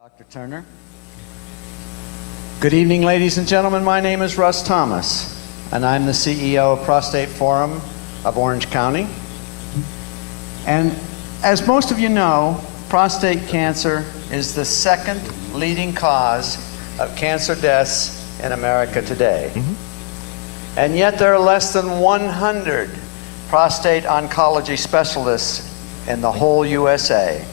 Dr. Turner. Good evening, ladies and gentlemen. My name is Russ Thomas, and I'm the CEO of Prostate Forum of Orange County. And as most of you know, prostate cancer is the second leading cause of cancer deaths in America today. And yet there are less than 100 prostate oncology specialists in the whole USA.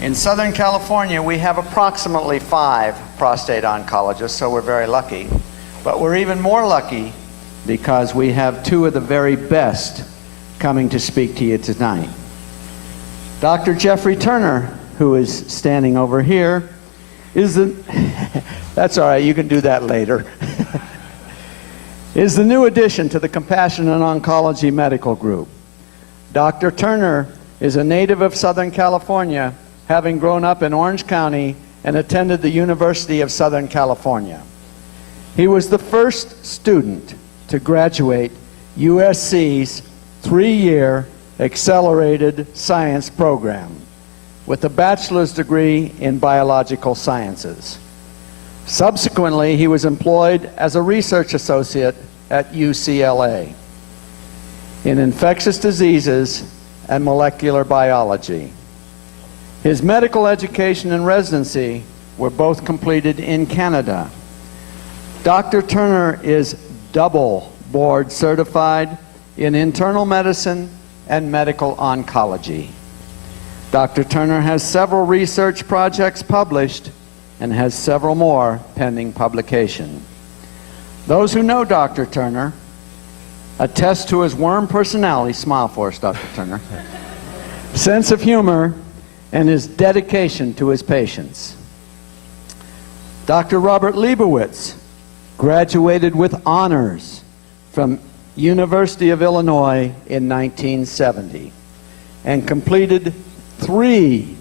In Southern California, we have approximately 5 prostate oncologists, so we're very lucky. But we're even more lucky because we have 2 of the very best coming to speak to you tonight. Dr. Jeffrey Turner, who is standing over here, is the, that's all right, you can do that later, is the new addition to the Compassionate Oncology Medical Group. Dr. Turner is a native of Southern California, having grown up in Orange County and attended the University of Southern California. He was the first student to graduate USC's 3-year accelerated science program with a bachelor's degree in biological sciences. Subsequently, he was employed as a research associate at UCLA in infectious diseases and molecular biology. His medical education and residency were both completed in Canada. Dr. Turner is double board certified in internal medicine and medical oncology. Dr. Turner has several research projects published and has several more pending publication. Those who know Dr. Turner attest to his warm personality, smile for us, Dr. Turner, sense of humor, and his dedication to his patients. Dr. Robert Leibowitz graduated with honors from University of Illinois in 1970 and completed 3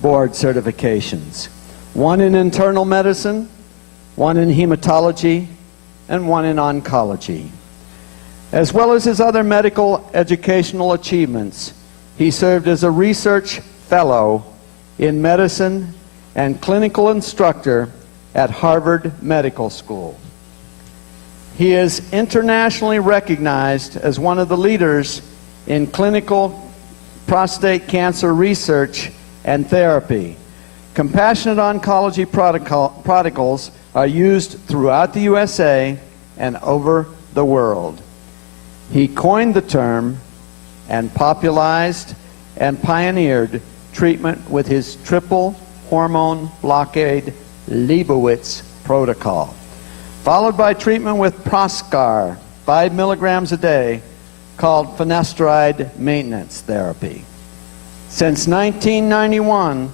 board certifications, 1 in internal medicine, 1 in hematology, and 1 in oncology. As well as his other medical educational achievements, he served as a research fellow in medicine and clinical instructor at Harvard Medical School. He is internationally recognized as one of the leaders in clinical prostate cancer research and therapy. Compassionate oncology protocols are used throughout the USA and over the world. He coined the term and popularized and pioneered treatment with his triple hormone blockade Leibowitz protocol, followed by treatment with Proscar, 5 milligrams a day, called finasteride maintenance therapy. Since 1991,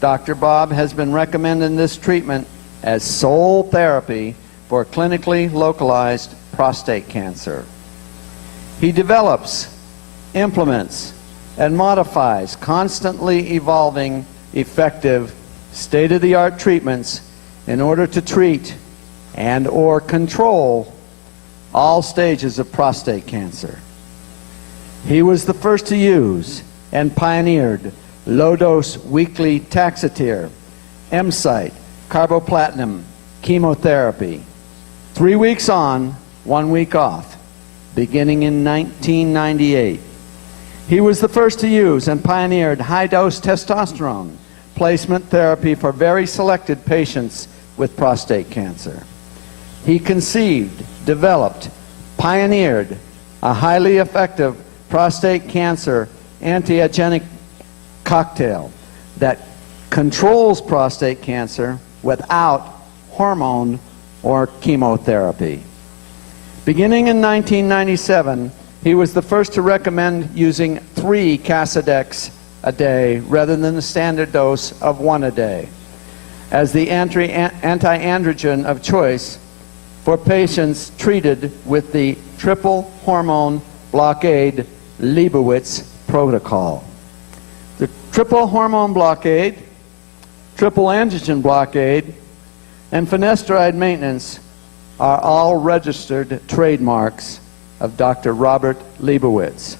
Dr. Bob has been recommending this treatment as sole therapy for clinically localized prostate cancer. He develops, implements, and modifies constantly evolving, effective, state-of-the-art treatments in order to treat and/or control all stages of prostate cancer. He was the first to use and pioneered low-dose weekly Taxotere, M-site, carboplatin chemotherapy, 3 weeks on, 1 week off, beginning in 1998. He was the first to use and pioneered high-dose testosterone placement therapy for very selected patients with prostate cancer. He conceived, developed, pioneered a highly effective prostate cancer antiagenic cocktail that controls prostate cancer without hormone or chemotherapy. Beginning in 1997, he was the first to recommend using 3 Casodex a day rather than the standard dose of 1 a day as the anti-androgen of choice for patients treated with the triple hormone blockade Leibowitz protocol. The triple hormone blockade, triple androgen blockade, and finasteride maintenance are all registered trademarks of Dr. Robert Leibowitz.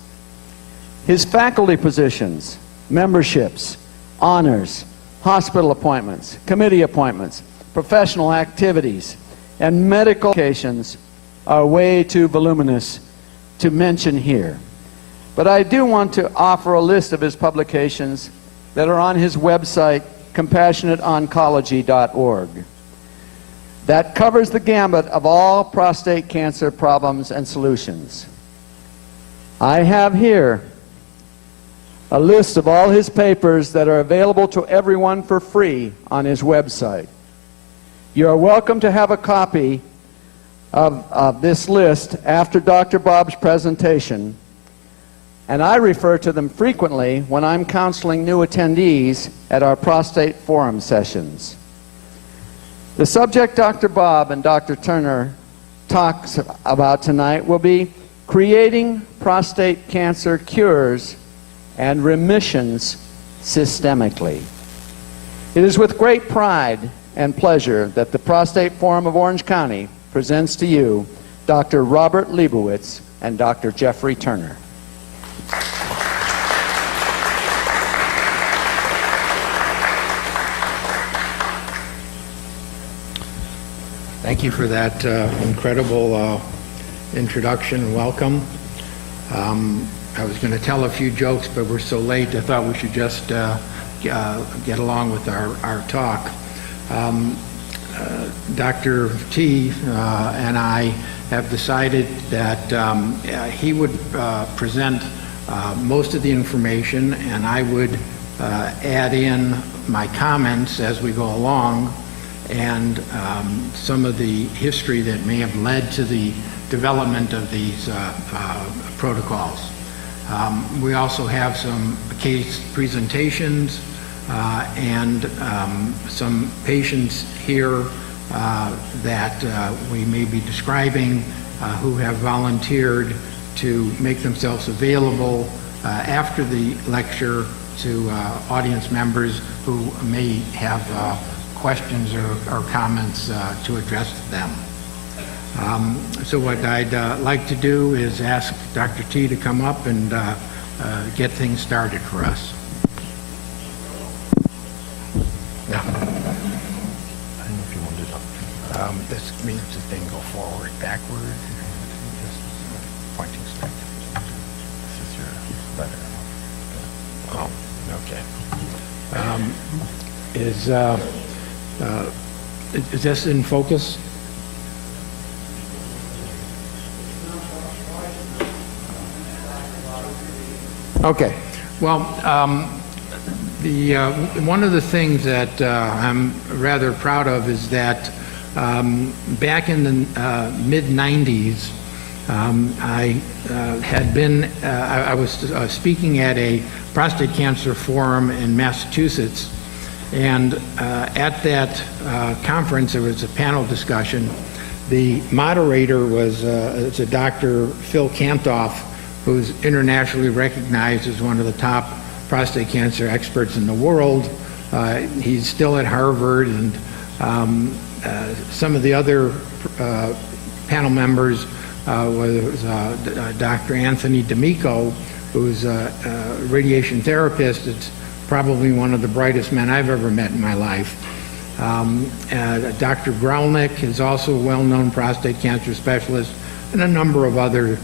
His faculty positions, memberships, honors, hospital appointments, committee appointments, professional activities, and medical applications are way too voluminous to mention here. But I do want to offer a list of his publications that are on his website, compassionateoncology.org, that covers the gamut of all prostate cancer problems and solutions. I have here a list of all his papers that are available to everyone for free on his website. You are welcome to have a copy of this list after Dr. Bob's presentation, and I refer to them frequently when I'm counseling new attendees at our prostate forum sessions. The subject Dr. Bob and Dr. Turner talks about tonight will be creating prostate cancer cures and remissions systemically. It is with great pride and pleasure that the Prostate Forum of Orange County presents to you Dr. Robert Leibowitz and Dr. Jeffrey Turner. Thank you for that incredible introduction and welcome. I was going to tell a few jokes, but we're so late, I thought we should just get along with our talk. Dr. T and I have decided that he would present most of the information, and I would add in my comments as we go along, and some of the history that may have led to the development of these protocols. We also have some case presentations and some patients here that we may be describing who have volunteered to make themselves available after the lecture to audience members who may have questions or comments to address to them. So what I'd like to do is ask Dr. T to come up and get things started for us. Yeah. I don't know if you want to do this means the thing go forward, backward, just pointing straight. This is your letter. Oh, okay. Is this in focus? Okay. Well, one of the things that I'm rather proud of is that back in the mid-90s, I was speaking at a prostate cancer forum in Massachusetts, and at that conference there was a panel discussion. The moderator was it's a Dr. Phil Kantoff, who's internationally recognized as one of the top prostate cancer experts in the world. He's still at Harvard, and some of the other panel members was Dr. Anthony D'Amico, who's a radiation therapist. It's probably one of the brightest men I've ever met in my life. Dr. Gralnick is also a well-known prostate cancer specialist, and a number of other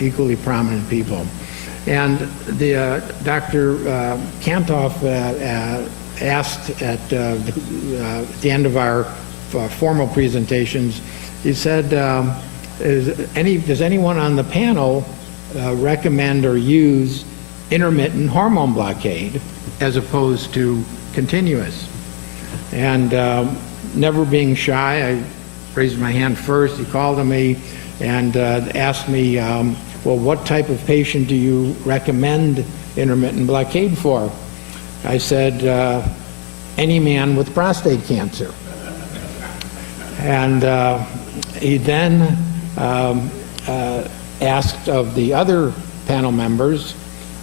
equally prominent people. And Dr. Kantoff asked at the end of our formal presentations, he said, does anyone on the panel recommend or use intermittent hormone blockade as opposed to continuous? And never being shy, I raised my hand first. He called on me and asked me, well, what type of patient do you recommend intermittent blockade for? I said, any man with prostate cancer. And he then asked of the other panel members,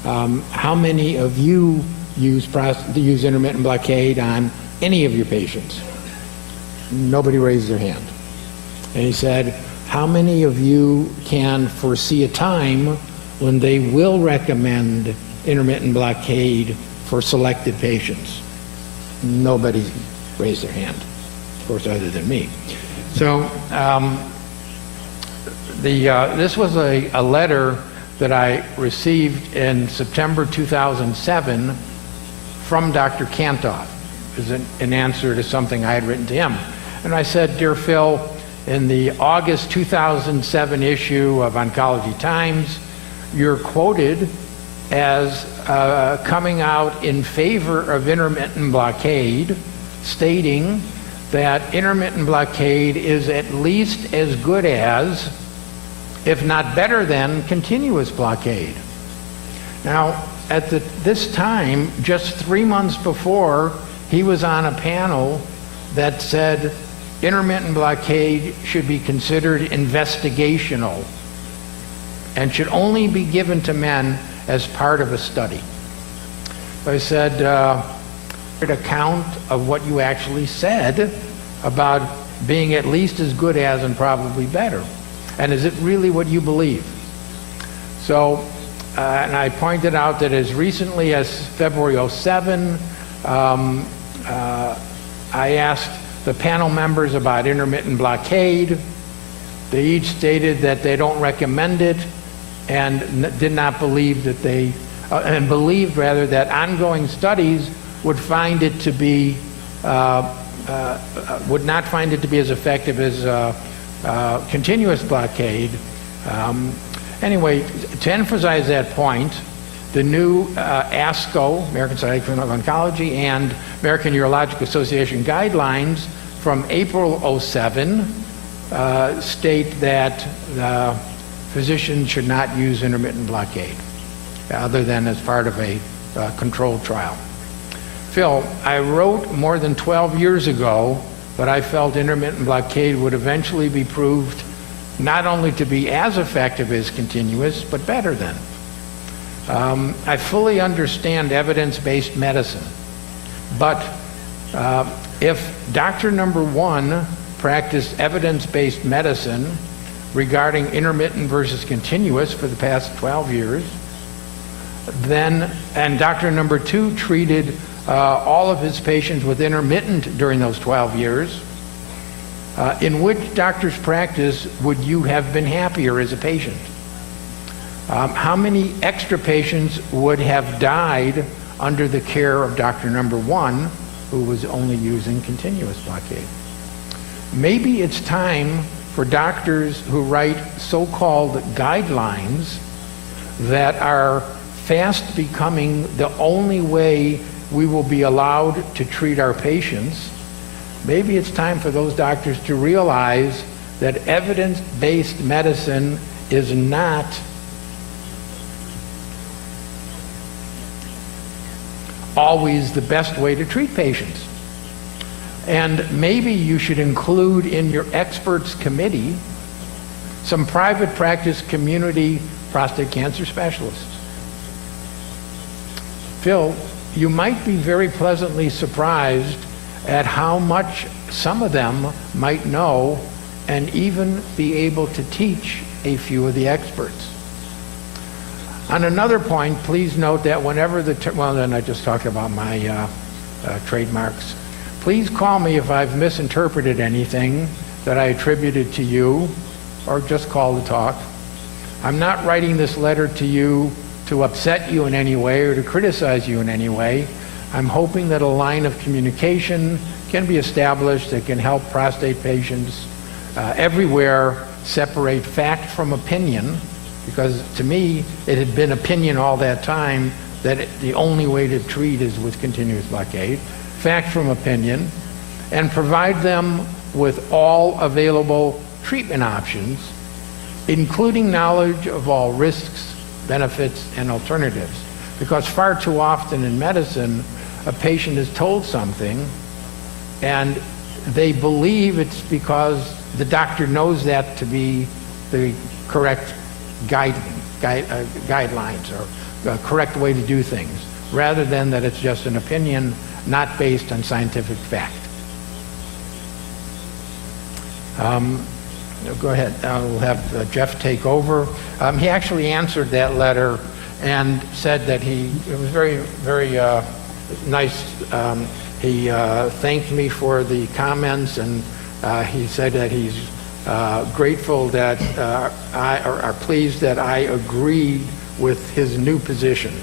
how many of you use intermittent blockade on any of your patients? Nobody raised their hand. And he said, how many of you can foresee a time when they will recommend intermittent blockade for selected patients? Nobody raised their hand, of course, other than me. So this was a letter that I received in September 2007 from Dr. Kantoff, as an answer to something I had written to him. And I said, "Dear Phil, in the August 2007 issue of Oncology Times, you're quoted as coming out in favor of intermittent blockade, stating that intermittent blockade is at least as good as, if not better than, continuous blockade." Now, at this time, just 3 months before, he was on a panel that said intermittent blockade should be considered investigational and should only be given to men as part of a study. So I said, an account of what you actually said about being at least as good as and probably better. And is it really what you believe? So, and I pointed out that as recently as February 07, I asked the panel members about intermittent blockade. They each stated that they don't recommend it and did not believe that and believed rather that ongoing studies would find it to be, would not find it to be as effective as continuous blockade. Anyway, to emphasize that point, the new ASCO, American Society of Clinical Oncology, and American Urologic Association guidelines from April 07 state that physicians should not use intermittent blockade other than as part of a controlled trial. Phil, I wrote more than 12 years ago that I felt intermittent blockade would eventually be proved not only to be as effective as continuous, but better than. I fully understand evidence-based medicine, but if doctor number one practiced evidence-based medicine regarding intermittent versus continuous for the past 12 years, then, and doctor number two treated all of his patients with intermittent during those 12 years, in which doctor's practice would you have been happier as a patient? How many extra patients would have died under the care of doctor number one, who was only using continuous blockade? Maybe it's time for doctors who write so-called guidelines that are fast becoming the only way we will be allowed to treat our patients. Maybe it's time for those doctors to realize that evidence-based medicine is not always the best way to treat patients. And maybe you should include in your experts committee some private practice community prostate cancer specialists. Phil, you might be very pleasantly surprised at how much some of them might know and even be able to teach a few of the experts. On another point, please note that whenever well, then I just talked about my trademarks. Please call me if I've misinterpreted anything that I attributed to you, or just call to talk. I'm not writing this letter to you to upset you in any way or to criticize you in any way. I'm hoping that a line of communication can be established that can help prostate patients everywhere separate fact from opinion, because to me it had been opinion all that time that the only way to treat is with continuous blockade, fact from opinion, and provide them with all available treatment options, including knowledge of all risks, benefits, and alternatives. Because far too often in medicine, a patient is told something and they believe it's because the doctor knows that to be the correct guidelines or the correct way to do things, rather than that it's just an opinion not based on scientific fact. Go ahead. We'll have Jeff take over. He actually answered that letter and said that it was very, very nice. He thanked me for the comments, and he said that he's grateful that are pleased that I agreed with his new position.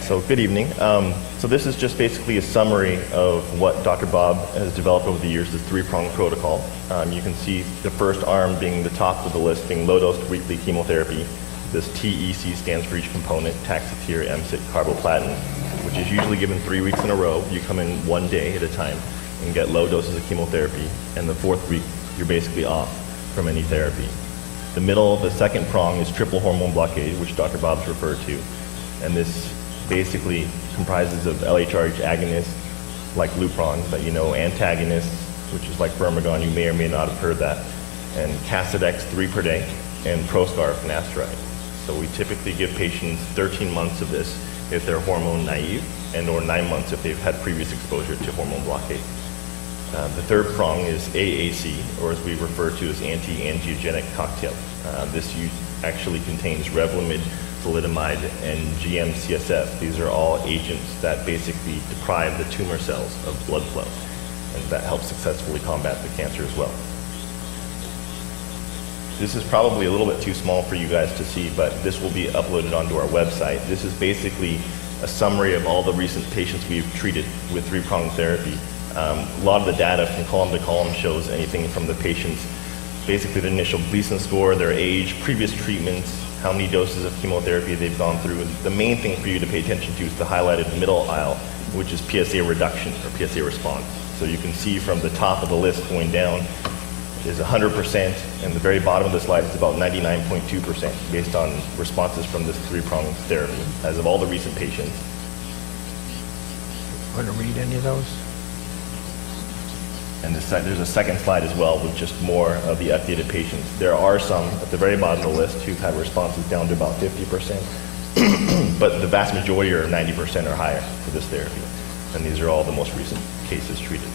So good evening. So this is just basically a summary of what Dr. Bob has developed over the years, this three-pronged protocol. You can see the first arm being the top of the list, being low-dose weekly chemotherapy. This TEC stands for each component, Taxotere, MCIT, carboplatin, which is usually given 3 weeks in a row. You come in 1 day at a time and get low doses of chemotherapy, and the 4th week, you're basically off from any therapy. The middle, the second prong, is triple hormone blockade, which Dr. Bob's referred to, and this basically comprises of LHRH agonists like Lupron that you know, antagonists, which is like Firmagon, you may or may not have heard that, and Casodex 3 per day, and Proscar finasteride. So we typically give patients 13 months of this if they're hormone naive, and or 9 months if they've had previous exposure to hormone blockade. The third prong is AAC, or as we refer to as anti-angiogenic cocktail. This actually contains Revlimid, thalidomide, and GM-CSF. These are all agents that basically deprive the tumor cells of blood flow, and that helps successfully combat the cancer as well. This is probably a little bit too small for you guys to see, but this will be uploaded onto our website. This is basically a summary of all the recent patients we've treated with three-pronged therapy. A lot of the data from column to column shows anything from the patient's, basically their initial Gleason score, their age, previous treatments, how many doses of chemotherapy they've gone through. And the main thing for you to pay attention to is the highlighted middle aisle, which is PSA reduction or PSA response. So you can see from the top of the list going down is 100%, and the very bottom of the slide is about 99.2% based on responses from this three-pronged therapy as of all the recent patients. Want to read any of those? And there's a second slide as well with just more of the updated patients. There are some at the very bottom of the list who've had responses down to about 50%, but the vast majority are 90% or higher for this therapy. And these are all the most recent cases treated.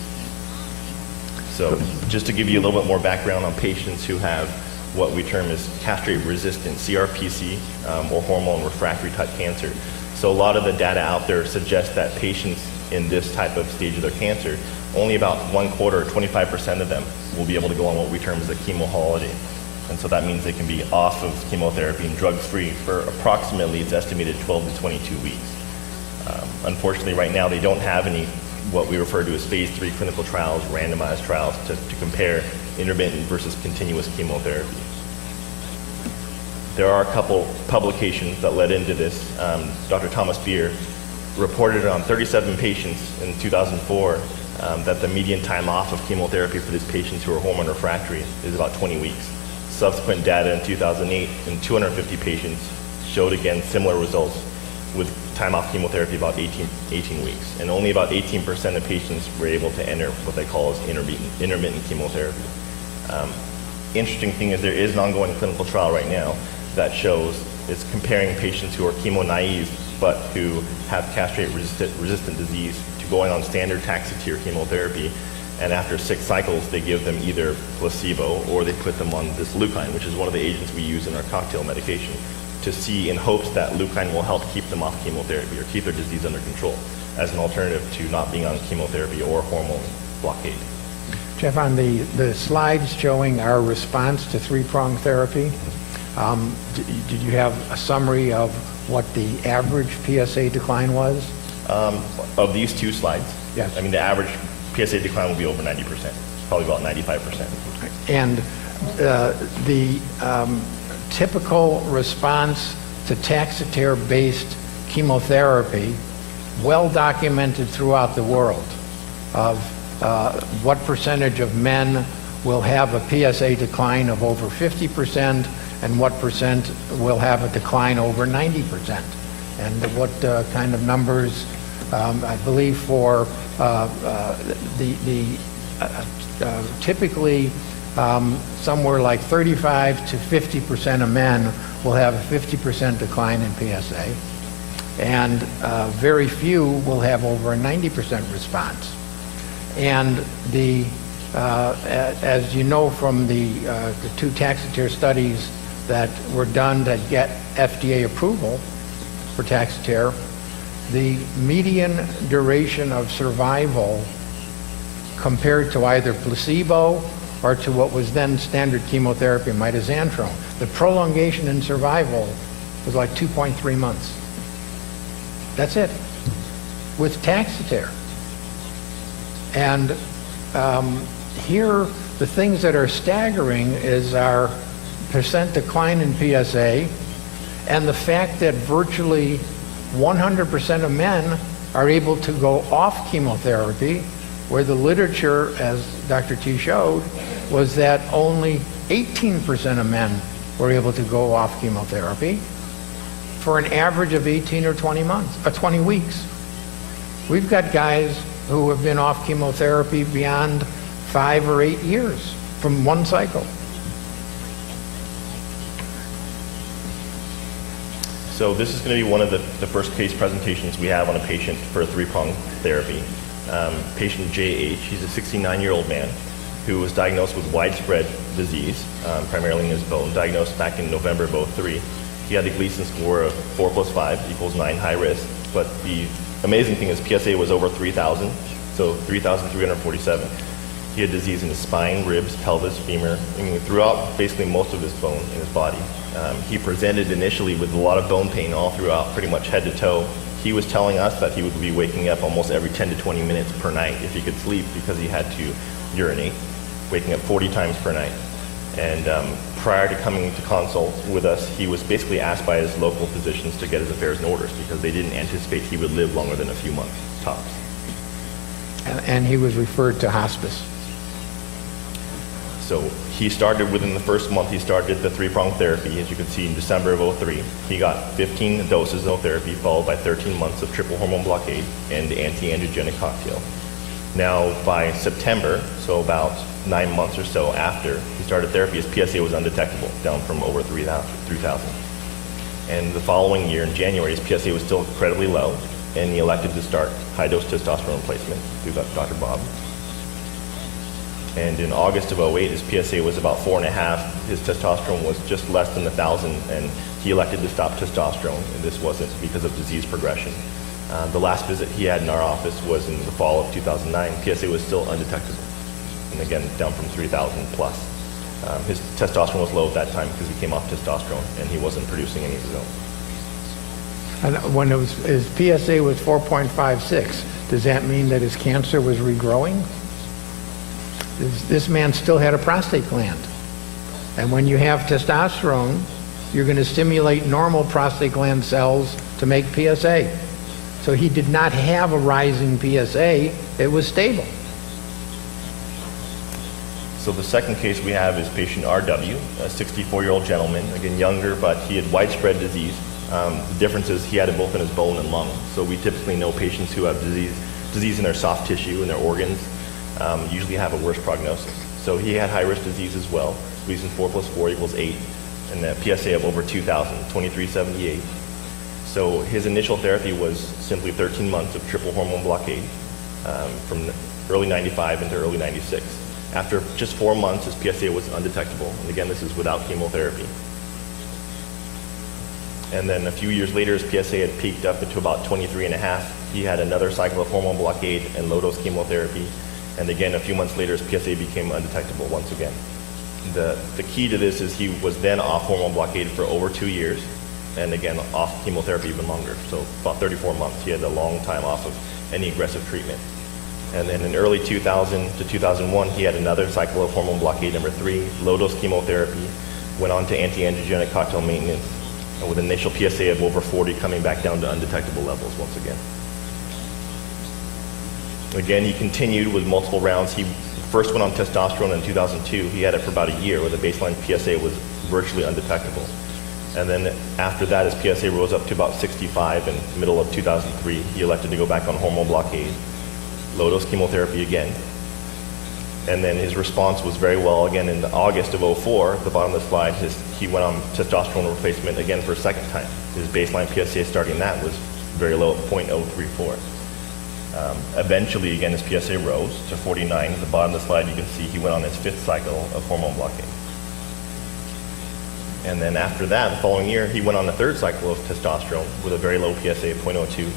So just to give you a little bit more background on patients who have what we term as castrate-resistant CRPC or hormone refractory type cancer. So a lot of the data out there suggests that patients in this type of stage of their cancer, only about 1/4 or 25% of them will be able to go on what we term as a chemo holiday. And so that means they can be off of chemotherapy and drug-free for approximately, it's estimated, 12 to 22 weeks. Unfortunately, right now they don't have any what we refer to as phase 3 clinical trials, randomized trials to compare intermittent versus continuous chemotherapy. There are a couple publications that led into this. Dr. Thomas Beer reported on 37 patients in 2004 that the median time off of chemotherapy for these patients who are hormone refractory is about 20 weeks. Subsequent data in 2008 in 250 patients showed again similar results with time off chemotherapy about 18 weeks. And only about 18% of patients were able to enter what they call as intermittent chemotherapy. Interesting thing is there is an ongoing clinical trial right now that shows it's comparing patients who are chemo naive but who have castrate-resistant disease to going on standard Taxotere chemotherapy, and after 6 cycles they give them either placebo or they put them on this leucine, which is one of the agents we use in our cocktail medication, to see in hopes that leucine will help keep them off chemotherapy or keep their disease under control as an alternative to not being on chemotherapy or hormone blockade. Jeff, on the slides showing our response to three-pronged therapy, did you have a summary of what the average PSA decline was? Of these 2 slides, yes. I mean, the average PSA decline will be over 90%, probably about 95%. And the typical response to Taxotere-based chemotherapy, well documented throughout the world, of what percentage of men will have a PSA decline of over 50% and what percent will have a decline over 90%. And what kind of numbers, I believe for typically somewhere like 35 to 50% of men will have a 50% decline in PSA, and very few will have over a 90% response. And as you know from the 2 Taxotere studies that were done to get FDA approval for Taxotere, the median duration of survival compared to either placebo or to what was then standard chemotherapy, mitoxantrone, the prolongation in survival was like 2.3 months. That's it, with Taxotere. And here, the things that are staggering is our percent decline in PSA and the fact that virtually 100% of men are able to go off chemotherapy, where the literature, as Dr. T showed, was that only 18% of men were able to go off chemotherapy for an average of 18 or 20 months, or 20 weeks. We've got guys who have been off chemotherapy beyond 5 or 8 years from one cycle. So this is going to be one of the first case presentations we have on a patient for a three-pronged therapy. Patient JH, he's a 69-year-old man who was diagnosed with widespread disease, primarily in his bone, diagnosed back in November of 2003. He had a Gleason score of 4 + 5 = 9, high risk, but the amazing thing is PSA was over 3,000, so 3,347. He had disease in his spine, ribs, pelvis, femur, I mean, throughout basically most of his bone in his body. He presented initially with a lot of bone pain all throughout, pretty much head to toe. He was telling us that he would be waking up almost every 10 to 20 minutes per night if he could sleep, because he had to urinate, waking up 40 times per night. And prior to coming to consult with us, he was basically asked by his local physicians to get his affairs in order, because they didn't anticipate he would live longer than a few months, tops. And he was referred to hospice. So he started within the first month, he started the three-pronged therapy. As you can see, in December of 2003, he got 15 doses of therapy, followed by 13 months of triple hormone blockade and the anti-androgenic cocktail. Now, by September, so about 9 months or so after he started therapy, his PSA was undetectable, down from over 3,000. And the following year, in January, his PSA was still incredibly low, and he elected to start high-dose testosterone replacement through Dr. Bob. And in August of 2008, his PSA was about 4.5. His testosterone was just less than 1,000, and he elected to stop testosterone, and this wasn't because of disease progression. The last visit he had in our office was in the fall of 2009. PSA was still undetectable, and again, down from 3,000 plus. His testosterone was low at that time because he came off testosterone, and he wasn't producing any of his own. And when his PSA was 4.56, does that mean that his cancer was regrowing? This man still had a prostate gland. And when you have testosterone, you're going to stimulate normal prostate gland cells to make PSA. So he did not have a rising PSA, it was stable. So the second case we have is patient RW, a 64-year-old gentleman, again younger, but he had widespread disease. The difference is he had it both in his bone and lung. So we typically know patients who have disease in their soft tissue and their organs usually have a worse prognosis. So he had high-risk disease as well. Gleason 4 + 4 = 8, and a PSA of over 2,000, 2378. So his initial therapy was simply 13 months of triple hormone blockade from early 95 into early 96. After just 4 months, his PSA was undetectable. And again, this is without chemotherapy. And then a few years later, his PSA had peaked up to about 23.5. He had another cycle of hormone blockade and low-dose chemotherapy. And again, a few months later, his PSA became undetectable once again. The key to this is he was then off hormone blockade for over 2 years, and again, off chemotherapy even longer. So about 34 months. He had a long time off of any aggressive treatment. And then in early 2000 to 2001, he had another cycle of hormone blockade number 3, low-dose chemotherapy, went on to anti-androgenic cocktail maintenance, with an initial PSA of over 40 coming back down to undetectable levels once again. Again, he continued with multiple rounds. He first went on testosterone in 2002. He had it for about a year, where the baseline PSA was virtually undetectable. And then after that, his PSA rose up to about 65 in the middle of 2003. He elected to go back on hormone blockade, low-dose chemotherapy again. And then his response was very well. Again, in August of 2004, at the bottom of the slide, he went on testosterone replacement again for a second time. His baseline PSA starting that was very low at 0.034. Eventually, again, his PSA rose to 49. At the bottom of the slide, you can see he went on his 5th cycle of hormone blockade. And then after that, the following year, he went on the 3rd cycle of testosterone with a very low PSA of 0.02.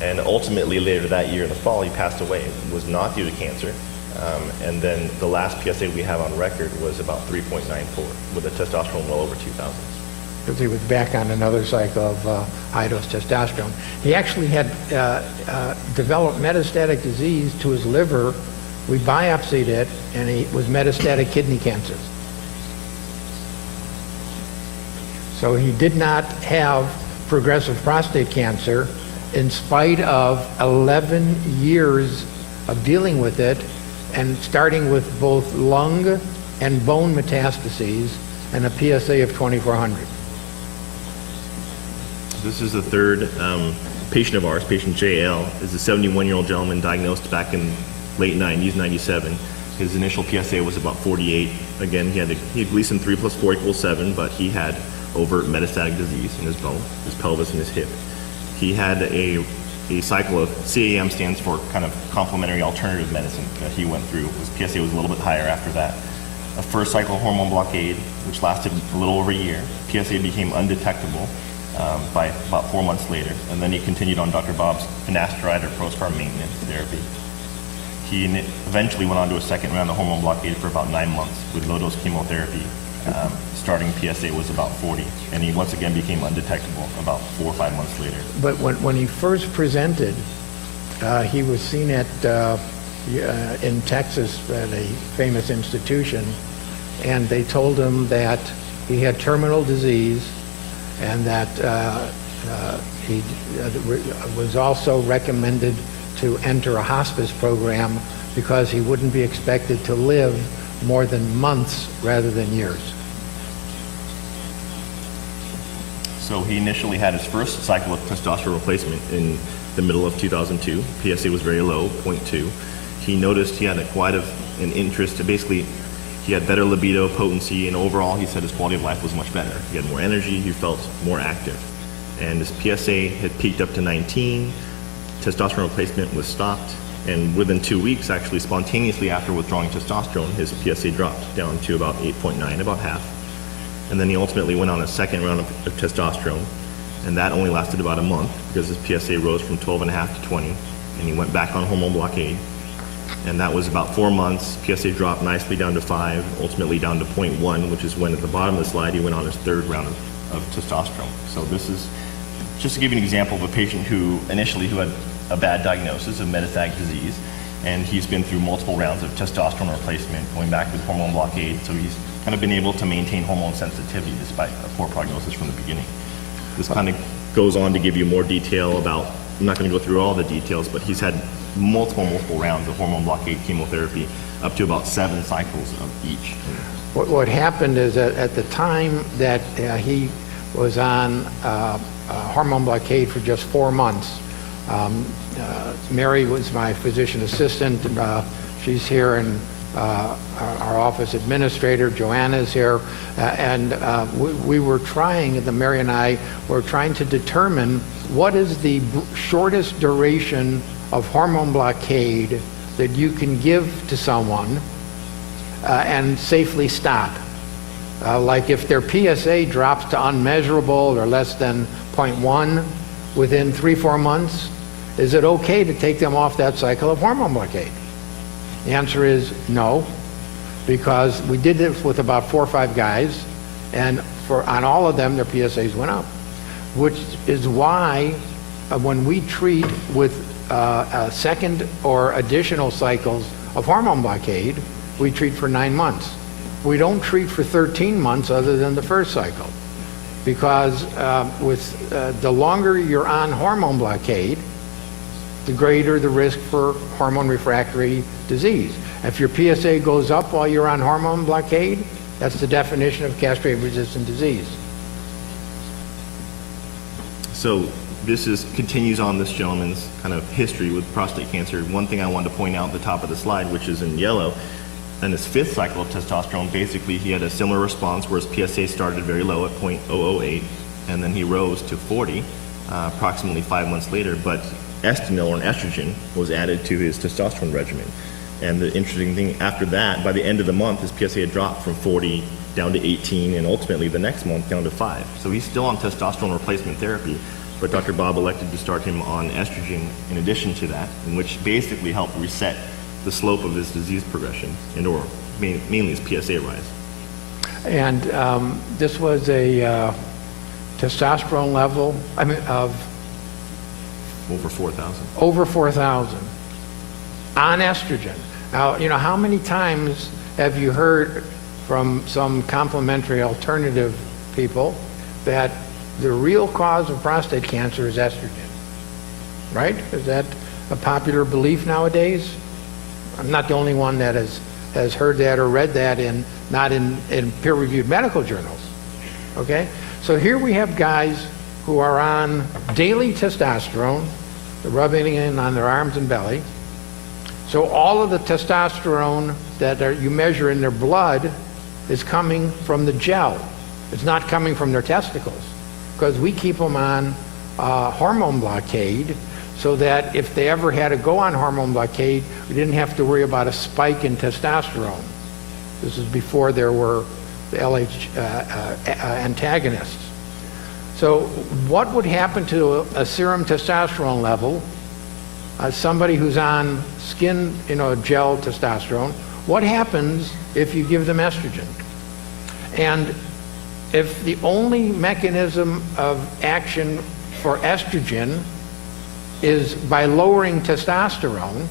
And ultimately, later that year in the fall, he passed away. It was not due to cancer. And then the last PSA we have on record was about 3.94, with a testosterone well over 2,000. Because he was back on another cycle of high-dose testosterone. He actually had developed metastatic disease to his liver. We biopsied it, and he was metastatic kidney cancer. So he did not have progressive prostate cancer in spite of 11 years of dealing with it, and starting with both lung and bone metastases and a PSA of 2,400. This is the third patient of ours, patient JL, is a 71-year-old gentleman diagnosed back in late 90s, 97. His initial PSA was about 48. Again, he had Gleason 3 + 4 = 7, but he had overt metastatic disease in his bone, his pelvis, and his hip. He had a cycle of CAM, stands for kind of complementary alternative medicine, that he went through. His PSA was a little bit higher after that. A first cycle of hormone blockade, which lasted a little over a year. PSA became undetectable by about 4 months later, and then he continued on Dr. Bob's finasteride or Proscar maintenance therapy. He eventually went on to a second round of hormone blockade for about 9 months with low-dose chemotherapy. Starting PSA was about 40, and he once again became undetectable about 4 or 5 months later. But when he first presented, he was seen at in Texas at a famous institution, and they told him that he had terminal disease, and that he was also recommended to enter a hospice program because he wouldn't be expected to live more than months rather than years. So he initially had his first cycle of testosterone replacement in the middle of 2002. PSA was very low, 0.2. He noticed he had an interest to basically, he had better libido, potency, and overall he said his quality of life was much better. He had more energy, he felt more active. And his PSA had peaked up to 19, testosterone replacement was stopped, and within 2 weeks, actually spontaneously after withdrawing testosterone, his PSA dropped down to about 8.9, about half. And then he ultimately went on a second round of testosterone, and that only lasted about a month because his PSA rose from 12.5 to 20, and he went back on hormone blockade. And that was about 4 months. PSA dropped nicely down to 5, ultimately down to 0.1, which is when at the bottom of the slide he went on his third round of testosterone. So this is just to give you an example of a patient who had a bad diagnosis of metastatic disease, and he's been through multiple rounds of testosterone replacement, going back with hormone blockade, so he's kind of been able to maintain hormone sensitivity despite a poor prognosis from the beginning. This kind of goes on to give you more detail about, I'm not going to go through all the details, but he's had multiple rounds of hormone blockade chemotherapy, up to about 7 cycles of each. What happened is that at the time that he was on hormone blockade for just 4 months, Mary was my physician assistant. She's here, and our office administrator, Joanna's here, and we were trying, Mary and I were trying to determine what is the shortest duration of hormone blockade that you can give to someone and safely stop. Like if their PSA drops to unmeasurable or less than 0.1 within 3-4 months, is it okay to take them off that cycle of hormone blockade? The answer is no, because we did this with about 4 or 5 guys, and on all of them their PSAs went up, which is why when we treat with second or additional cycles of hormone blockade, we treat for 9 months. We don't treat for 13 months other than the first cycle, because with the longer you're on hormone blockade, the greater the risk for hormone refractory disease. If your PSA goes up while you're on hormone blockade, that's the definition of castrate-resistant disease. So this continues on this gentleman's kind of history with prostate cancer. One thing I wanted to point out at the top of the slide, which is in yellow, in his 5th cycle of testosterone, basically he had a similar response where his PSA started very low at 0.008, and then he rose to 40 approximately 5 months later, but Estenil, or an estrogen, was added to his testosterone regimen. And the interesting thing, after that, by the end of the month, his PSA had dropped from 40 down to 18, and ultimately the next month down to 5. So he's still on testosterone replacement therapy. but Dr. Bob elected to start him on estrogen in addition to that, in which basically helped reset the slope of his disease progression, and or mainly his PSA rise. And this was a testosterone level, of Over 4,000. over 4,000 on estrogen. Now, you know, how many times have you heard from some complementary alternative people that the real cause of prostate cancer is estrogen? Right? Is that a popular belief nowadays? I'm not the only one that has heard that or read that not in peer-reviewed medical journals. Okay? So here we have guys who are on daily testosterone, they're rubbing it in on their arms and belly. So all of the testosterone that you measure in their blood is coming from the gel. It's not coming from their testicles, because we keep them on hormone blockade so that if they ever had to go on hormone blockade, we didn't have to worry about a spike in testosterone. This is before there were the LH antagonists. So what would happen to a serum testosterone level, somebody who's on skin, gel testosterone? What happens if you give them estrogen? And if the only mechanism of action for estrogen is by lowering testosterone,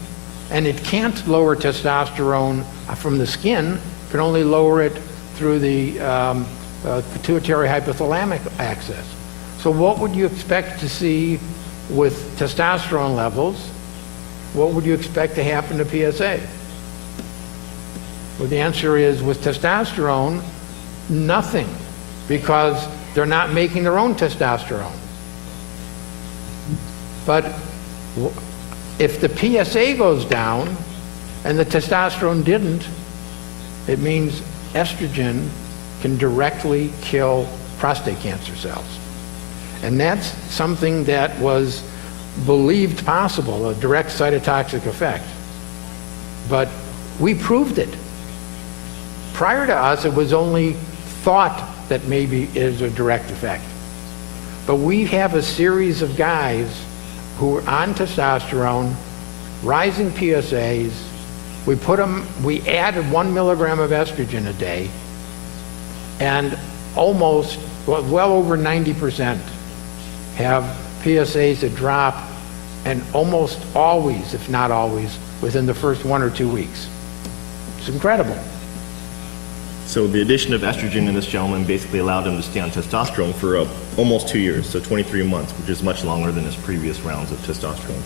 and it can't lower testosterone from the skin, it can only lower it through the pituitary hypothalamic axis. So what would you expect to see with testosterone levels? What would you expect to happen to PSA? Well, the answer is, with testosterone, nothing, because they're not making their own testosterone. But if the PSA goes down and the testosterone didn't, it means estrogen can directly kill prostate cancer cells. And that's something that was believed possible, a direct cytotoxic effect. But we proved it. Prior to us, it was only thought that maybe it is a direct effect. But we have a series of guys who are on testosterone, rising PSAs. We added 1 milligram of estrogen a day, and well over 90% have PSAs that drop, and almost always, if not always, within the first 1 or 2 weeks. It's incredible. So the addition of estrogen in this gentleman basically allowed him to stay on testosterone for almost 2 years, so 23 months, which is much longer than his previous rounds of testosterone.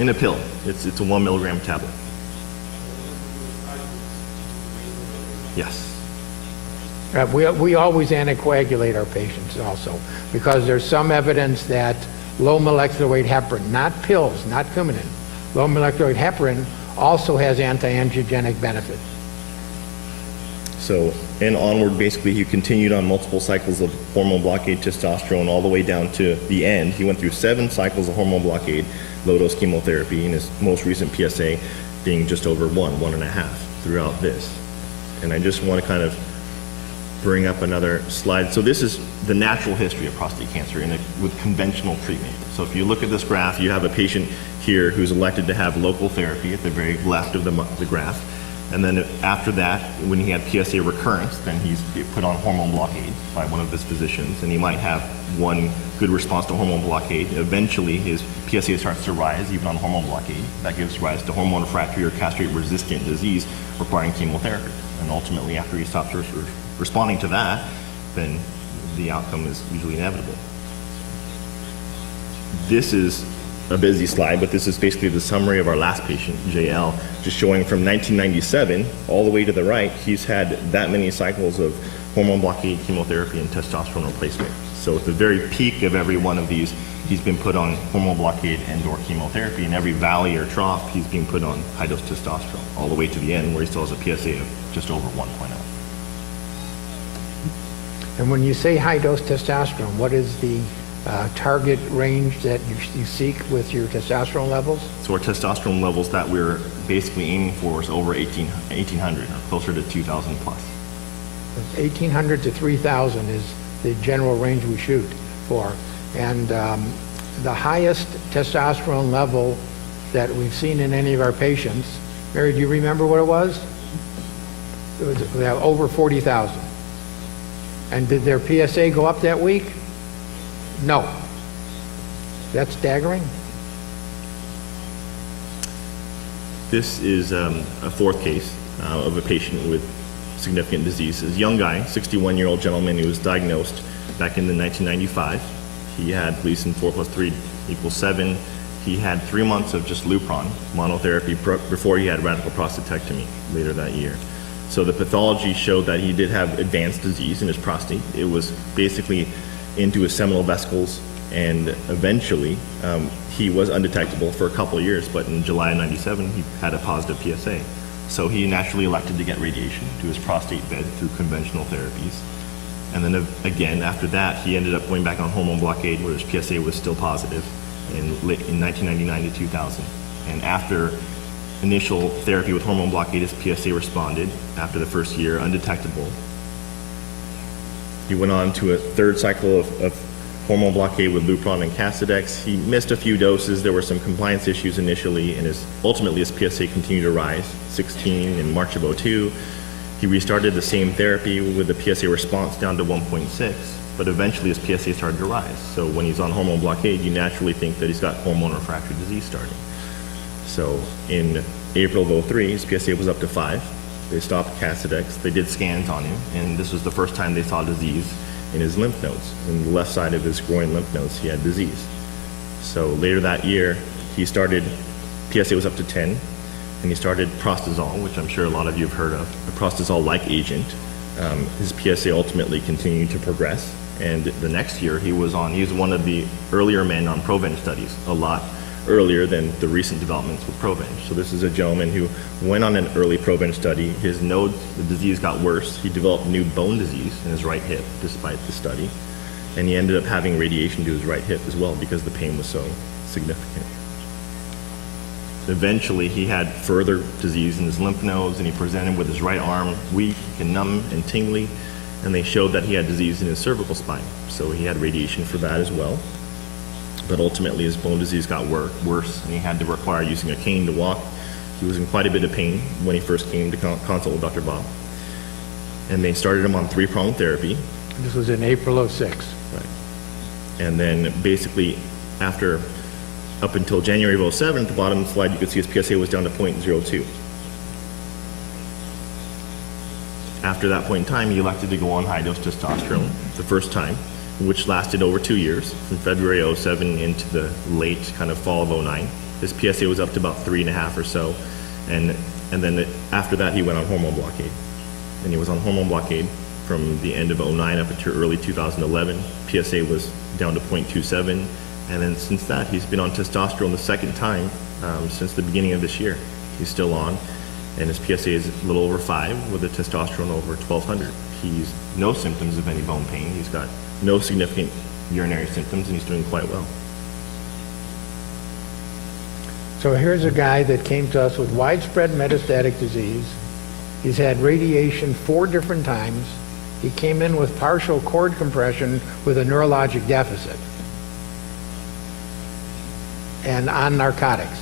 In a pill. It's a 1 milligram tablet. Yes. We always anticoagulate our patients also, because there's some evidence that low molecular weight heparin, not pills, not Coumadin, low molecular weight heparin also has anti-angiogenic benefit. So, and onward, basically, he continued on multiple cycles of hormone blockade testosterone all the way down to the end. He went through 7 cycles of hormone blockade, low-dose chemotherapy, and his most recent PSA being just over 1.5 throughout this. And I just want to kind of bring up another slide. So this is the natural history of prostate cancer with conventional treatment. So if you look at this graph, you have a patient here who's elected to have local therapy at the very left of the graph. And then after that, when he had PSA recurrence, then he's put on hormone blockade by one of his physicians, and he might have one good response to hormone blockade. Eventually, his PSA starts to rise, even on hormone blockade. That gives rise to hormone refractory or castrate-resistant disease requiring chemotherapy. And ultimately, after he stops responding to that, then the outcome is usually inevitable. This is a busy slide, but this is basically the summary of our last patient, JL, just showing from 1997 all the way to the right, he's had that many cycles of hormone blockade, chemotherapy, and testosterone replacement. So at the very peak of every one of these, he's been put on hormone blockade and/or chemotherapy. In every valley or trough, he's being put on high-dose testosterone, all the way to the end where he still has a PSA of just over 1.0. And when you say high-dose testosterone, what is the target range that you seek with your testosterone levels? So our testosterone levels that we're basically aiming for is over 1,800, or closer to 2,000 plus. 1,800 to 3,000 is the general range we shoot. 4. And the highest testosterone level that we've seen in any of our patients, Mary, do you remember what it was? It was over 40,000. And did their PSA go up that week? No. That's staggering. This is a fourth case of a patient with significant disease. This young guy, 61-year-old gentleman who was diagnosed back in the 1995. He had Gleason 4 + 3 = 7. He had 3 months of just Lupron monotherapy before he had radical prostatectomy later that year. So the pathology showed that he did have advanced disease in his prostate. It was basically into his seminal vesicles, and eventually he was undetectable for a couple of years, but in July of 97 he had a positive PSA. So he naturally elected to get radiation to his prostate bed through conventional therapies. And then again, after that, he ended up going back on hormone blockade where his PSA was still positive in 1999 to 2000. And after initial therapy with hormone blockade, his PSA responded after the first year, undetectable. He went on to a third cycle of hormone blockade with Lupron and Casodex. He missed a few doses. There were some compliance issues initially, and ultimately his PSA continued to rise. 16 in March of 2002. He restarted the same therapy with the PSA response down to 1.6, but eventually his PSA started to rise. So when he's on hormone blockade, you naturally think that he's got hormone refractory disease starting. So in April of 2003, his PSA was up to 5. They stopped Casodex. They did scans on him, and this was the first time they saw disease in his lymph nodes. In the left side of his groin lymph nodes, he had disease. So later that year, he started, PSA was up to 10, and he started Prostazol, which I'm sure a lot of you have heard of, a Prostazol-like agent. His PSA ultimately continued to progress, and the next year he was one of the earlier men on Provenge studies, a lot earlier than the recent developments with Provenge. So this is a gentleman who went on an early Provenge study. His nodes, the disease got worse. He developed new bone disease in his right hip despite the study, and he ended up having radiation to his right hip as well because the pain was so significant. Eventually, he had further disease in his lymph nodes, and he presented with his right arm weak and numb and tingly, and they showed that he had disease in his cervical spine. So he had radiation for that as well. But ultimately, his bone disease got worse, and he had to require using a cane to walk. He was in quite a bit of pain when he first came to consult with Dr. Bob. And they started him on 3-pronged therapy. This was in April of 6. Right. And then basically, up until January of 2007, at the bottom of the slide, you could see his PSA was down to 0.02. After that point in time, he elected to go on high-dose testosterone the first time, which lasted over 2 years, from February 2007 into the late kind of fall of 2009. His PSA was up to about 3.5 or so, and then after that, he went on hormone blockade. And he was on hormone blockade from the end of 2009 up until early 2011. PSA was down to 0.27. And then since that, he's been on testosterone the second time since the beginning of this year. He's still on, and his PSA is a little over 5 with a testosterone over 1,200. He's no symptoms of any bone pain. He's got no significant urinary symptoms, and he's doing quite well. So here's a guy that came to us with widespread metastatic disease. He's had radiation 4 different times. He came in with partial cord compression with a neurologic deficit and on narcotics.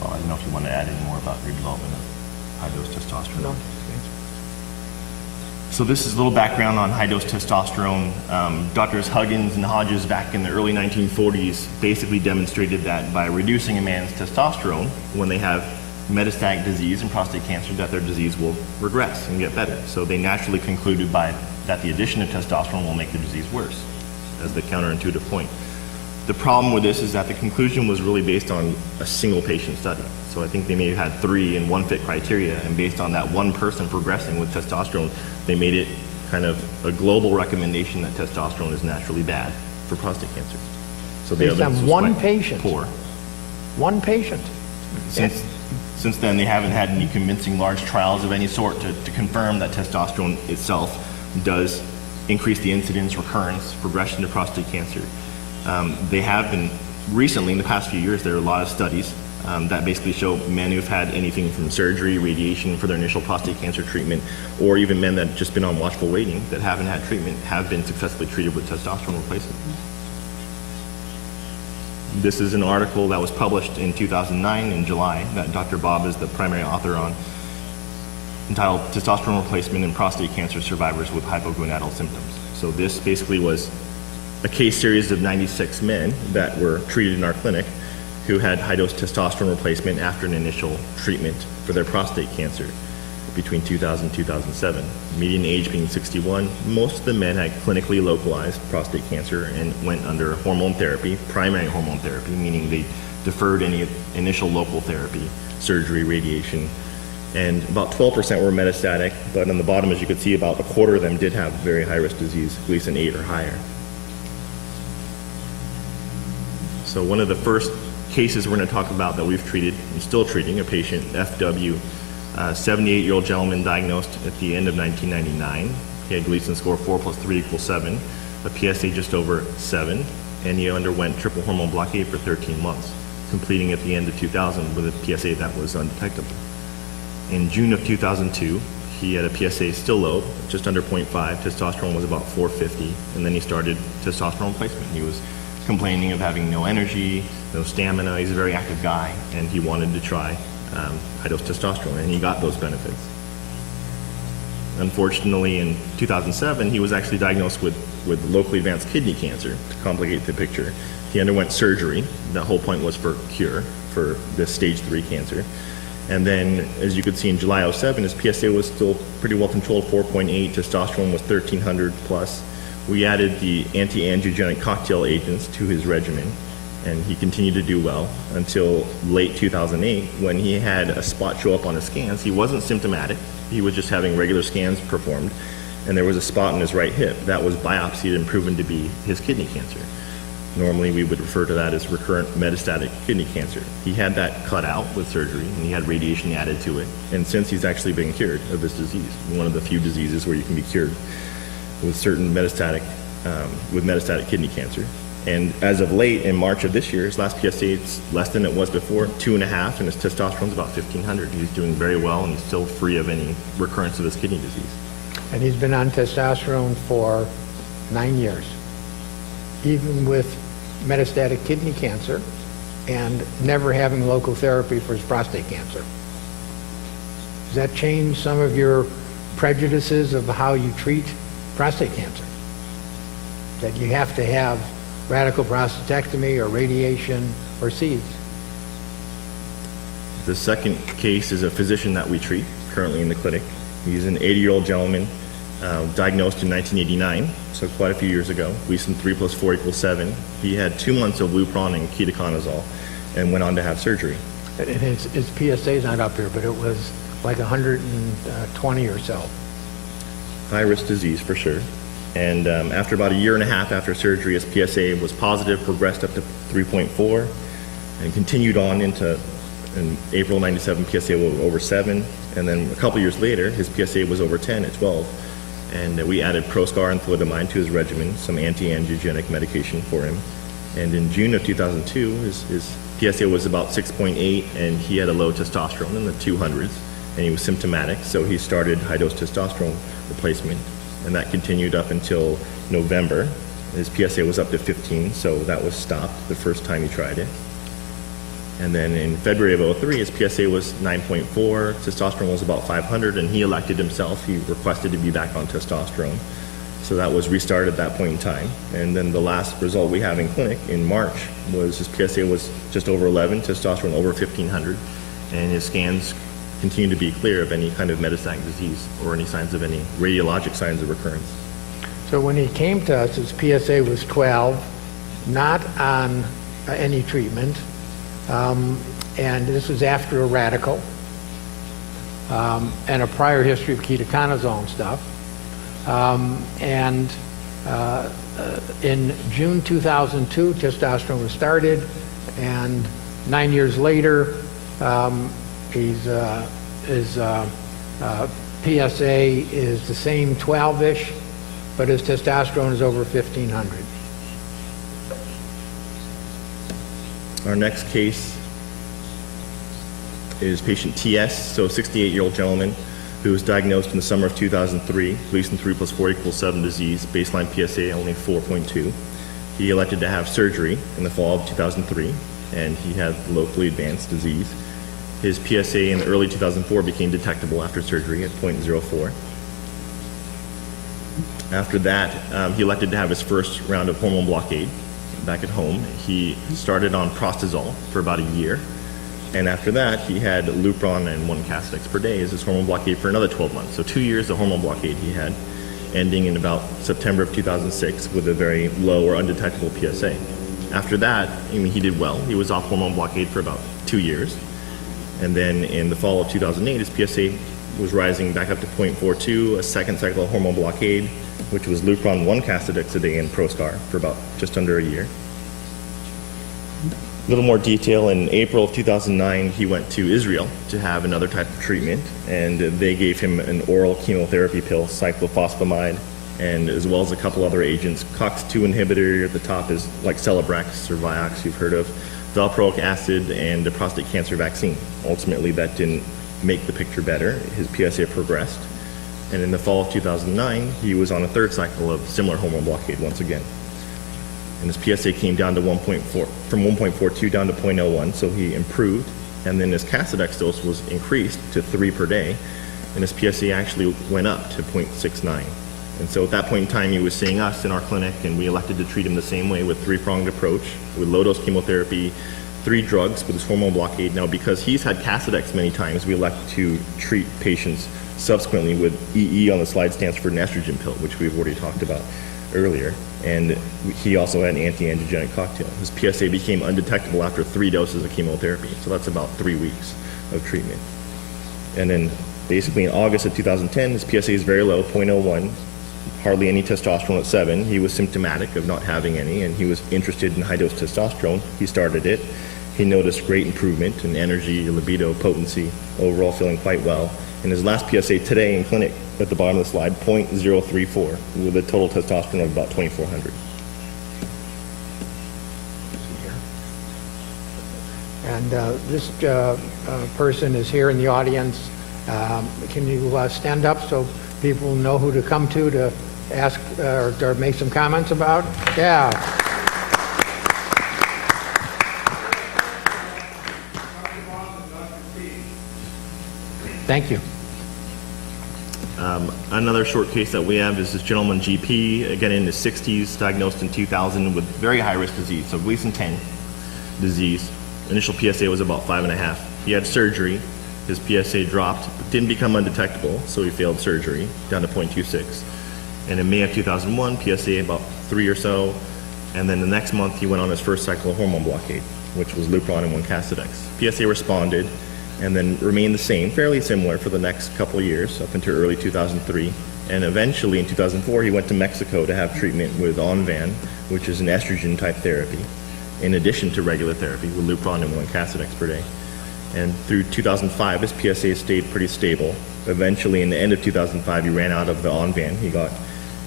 Well, I don't know if you want to add any more about your development of high-dose testosterone. No. So this is a little background on high-dose testosterone. Doctors Huggins and Hodges back in the early 1940s basically demonstrated that by reducing a man's testosterone when they have metastatic disease and prostate cancer, that their disease will regress and get better. So they naturally concluded that the addition of testosterone will make the disease worse, as the counterintuitive point. The problem with this is that the conclusion was really based on a single patient study. So I think they may have had 3 and 1 fit criteria, and based on that one person progressing with testosterone, they made it kind of a global recommendation that testosterone is naturally bad for prostate cancer. So the Based evidence on was one quite patient? poor. One patient? Since then, they haven't had any convincing large trials of any sort to confirm that testosterone itself does increase the incidence, recurrence, progression to prostate cancer. They have been, recently, in the past few years, there are a lot of studies that basically show men who've had anything from surgery, radiation for their initial prostate cancer treatment, or even men that have just been on watchful waiting that haven't had treatment have been successfully treated with testosterone replacement. This is an article that was published in 2009 in July that Dr. Bob is the primary author on, entitled Testosterone Replacement in Prostate Cancer Survivors with Hypogonadal Symptoms. So this basically was a case series of 96 men that were treated in our clinic who had high-dose testosterone replacement after an initial treatment for their prostate cancer between 2000 and 2007. Median age being 61. Most of the men had clinically localized prostate cancer and went under hormone therapy, primary hormone therapy, meaning they deferred any initial local therapy, surgery, radiation, and about 12% were metastatic, but on the bottom, as you can see, about a quarter of them did have very high-risk disease, Gleason 8 or higher. So one of the first cases we're going to talk about that we've treated and still treating, a patient, FW, 78-year-old gentleman diagnosed at the end of 1999. He had Gleason score 4 + 3 = 7, a PSA just over 7, and he underwent triple hormone blockade for 13 months, completing at the end of 2000 with a PSA that was undetectable. In June of 2002, he had a PSA still low, just under 0.5. Testosterone was about 450, and then he started testosterone replacement. He was complaining of having no energy, no stamina. He's a very active guy, and he wanted to try high-dose testosterone, and he got those benefits. Unfortunately, in 2007, he was actually diagnosed with locally advanced kidney cancer. To complicate the picture, he underwent surgery. The whole point was for cure for this stage 3 cancer. And then, as you could see in July 2007, his PSA was still pretty well controlled, 4.8. Testosterone was 1,300 plus. We added the anti-angiogenic cocktail agents to his regimen, and he continued to do well until late 2008 when he had a spot show up on his scans. He wasn't symptomatic. He was just having regular scans performed, and there was a spot in his right hip that was biopsied and proven to be his kidney cancer. Normally, we would refer to that as recurrent metastatic kidney cancer. He had that cut out with surgery, and he had radiation added to it. And since he's actually been cured of this disease, one of the few diseases where you can be cured with certain metastatic kidney cancer. And as of late, in March of this year, his last PSA is less than it was before, 2.5, and his testosterone's about 1,500. He's doing very well, and he's still free of any recurrence of his kidney disease. And he's been on testosterone for 9 years, even with metastatic kidney cancer and never having local therapy for his prostate cancer. Does that change some of your prejudices of how you treat prostate cancer? That you have to have radical prostatectomy or radiation or seeds? The second case is a physician that we treat currently in the clinic. He's an 80-year-old gentleman diagnosed in 1989, so quite a few years ago. Gleason 3 + 4 = 7. He had 2 months of Lupron and ketoconazole and went on to have surgery. And his PSA is not up here, but it was like 120 or so. High-risk disease for sure. And after about 1.5 years after surgery, his PSA was positive, progressed up to 3.4, and continued on into in April 97, PSA was over 7. And then a couple years later, his PSA was over 10 at 12. And we added Proscar and thalidomide to his regimen, some anti-angiogenic medication for him. And in June of 2002, his PSA was about 6.8, and he had a low testosterone in the 200s, and he was symptomatic, so he started high-dose testosterone replacement. And that continued up until November. His PSA was up to 15, so that was stopped the first time he tried it. And then in February of 2003, his PSA was 9.4, testosterone was about 500, and he elected himself. He requested to be back on testosterone. So that was restarted at that point in time. And then the last result we have in clinic in March was his PSA was just over 11, testosterone over 1,500, and his scans continue to be clear of any kind of metastatic disease or any signs of any radiologic signs of recurrence. So when he came to us, his PSA was 12, not on any treatment, and this was after a radical, and a prior history of ketoconazole and stuff. In June 2002, testosterone was started, and 9 years later, his PSA is the same 12-ish, but his testosterone is over 1,500. Our next case is patient TS, so 68-year-old gentleman who was diagnosed in the summer of 2003, Gleason 3 + 4 = 7 disease, baseline PSA only 4.2. He elected to have surgery in the fall of 2003, and he had locally advanced disease. His PSA in early 2004 became detectable after surgery at 0.04. After that, he elected to have his first round of hormone blockade back at home. He started on Prostazole for about a year, and after that, he had Lupron and 1 Casodex per day as his hormone blockade for another 12 months. So 2 years of hormone blockade he had, ending in about September of 2006 with a very low or undetectable PSA. After that, he did well. He was off hormone blockade for about 2 years. And then in the fall of 2008, his PSA was rising back up to 0.42, a second cycle of hormone blockade, which was Lupron 1 Casodex a day and Proscar for about just under a year. A little more detail, in April of 2009, he went to Israel to have another type of treatment, and they gave him an oral chemotherapy pill, cyclophosphamide, and as well as a couple other agents. COX-2 inhibitor at the top is like Celebrex or Vioxx you've heard of, valproic acid, and a prostate cancer vaccine. Ultimately, that didn't make the picture better. His PSA progressed, and in the fall of 2009, he was on a third cycle of similar hormone blockade once again. And his PSA came down to 1.4, from 1.42 down to 0.01, so he improved. And then his Casodex dose was increased to 3 per day, and his PSA actually went up to 0.69. And so at that point in time, he was seeing us in our clinic, and we elected to treat him the same way with 3-pronged approach, with low-dose chemotherapy, 3 drugs with his hormone blockade. Now, because he's had Casodex many times, we elect to treat patients subsequently with EE on the slide stands for an estrogen pill, which we've already talked about earlier. And he also had an anti-angiogenic cocktail. His PSA became undetectable after 3 doses of chemotherapy, so that's about 3 weeks of treatment. And then basically in August of 2010, his PSA is very low, 0.01, hardly any testosterone at 7. He was symptomatic of not having any, and he was interested in high-dose testosterone. He started it. He noticed great improvement in energy, libido, potency, overall feeling quite well. And his last PSA today in clinic, at the bottom of the slide, 0.034, with a total testosterone of about 2,400. And this person is here in the audience. Can you stand up so people know who to come to ask or make some comments about? Yeah. Thank you. Another short case that we have is this gentleman GP, again in his 60s, diagnosed in 2000 with very high-risk disease, so Gleason 10 disease. Initial PSA was about 5.5. He had surgery. His PSA dropped, but didn't become undetectable, so he failed surgery, down to 0.26. And in May of 2001, PSA about 3 or so, and then the next month he went on his first cycle of hormone blockade, which was Lupron and 1 Casodex. PSA responded, and then remained the same, fairly similar for the next couple of years, up until early 2003. And eventually in 2004, he went to Mexico to have treatment with Onvan, which is an estrogen-type therapy, in addition to regular therapy with Lupron and 1 Casodex per day. And through 2005, his PSA stayed pretty stable. Eventually, in the end of 2005, he ran out of the Onvan he got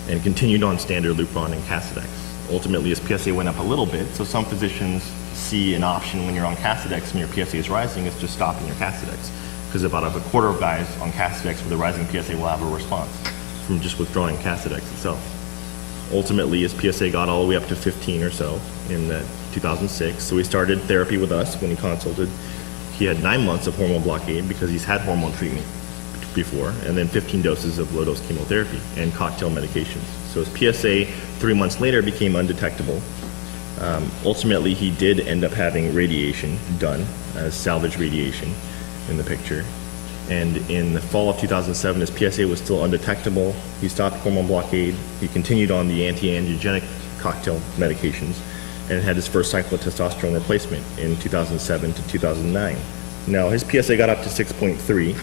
and continued on standard Lupron and Casodex. Ultimately, his PSA went up a little bit, so some physicians see an option when you're on Casodex and your PSA is rising, is just stopping your Casodex. Because about a quarter of guys on Casodex with a rising PSA will have a response from just withdrawing Casodex itself. Ultimately, his PSA got all the way up to 15 or so in 2006, so he started therapy with us when he consulted. He had 9 months of hormone blockade because he's had hormone treatment before, and then 15 doses of low-dose chemotherapy and cocktail medications. So his PSA 3 months later became undetectable. Ultimately, he did end up having radiation done, as salvage radiation in the picture. And in the fall of 2007, his PSA was still undetectable. He stopped hormone blockade. He continued on the anti-angiogenic cocktail medications and had his first cycle of testosterone replacement in 2007 to 2009. Now, his PSA got up to 6.3,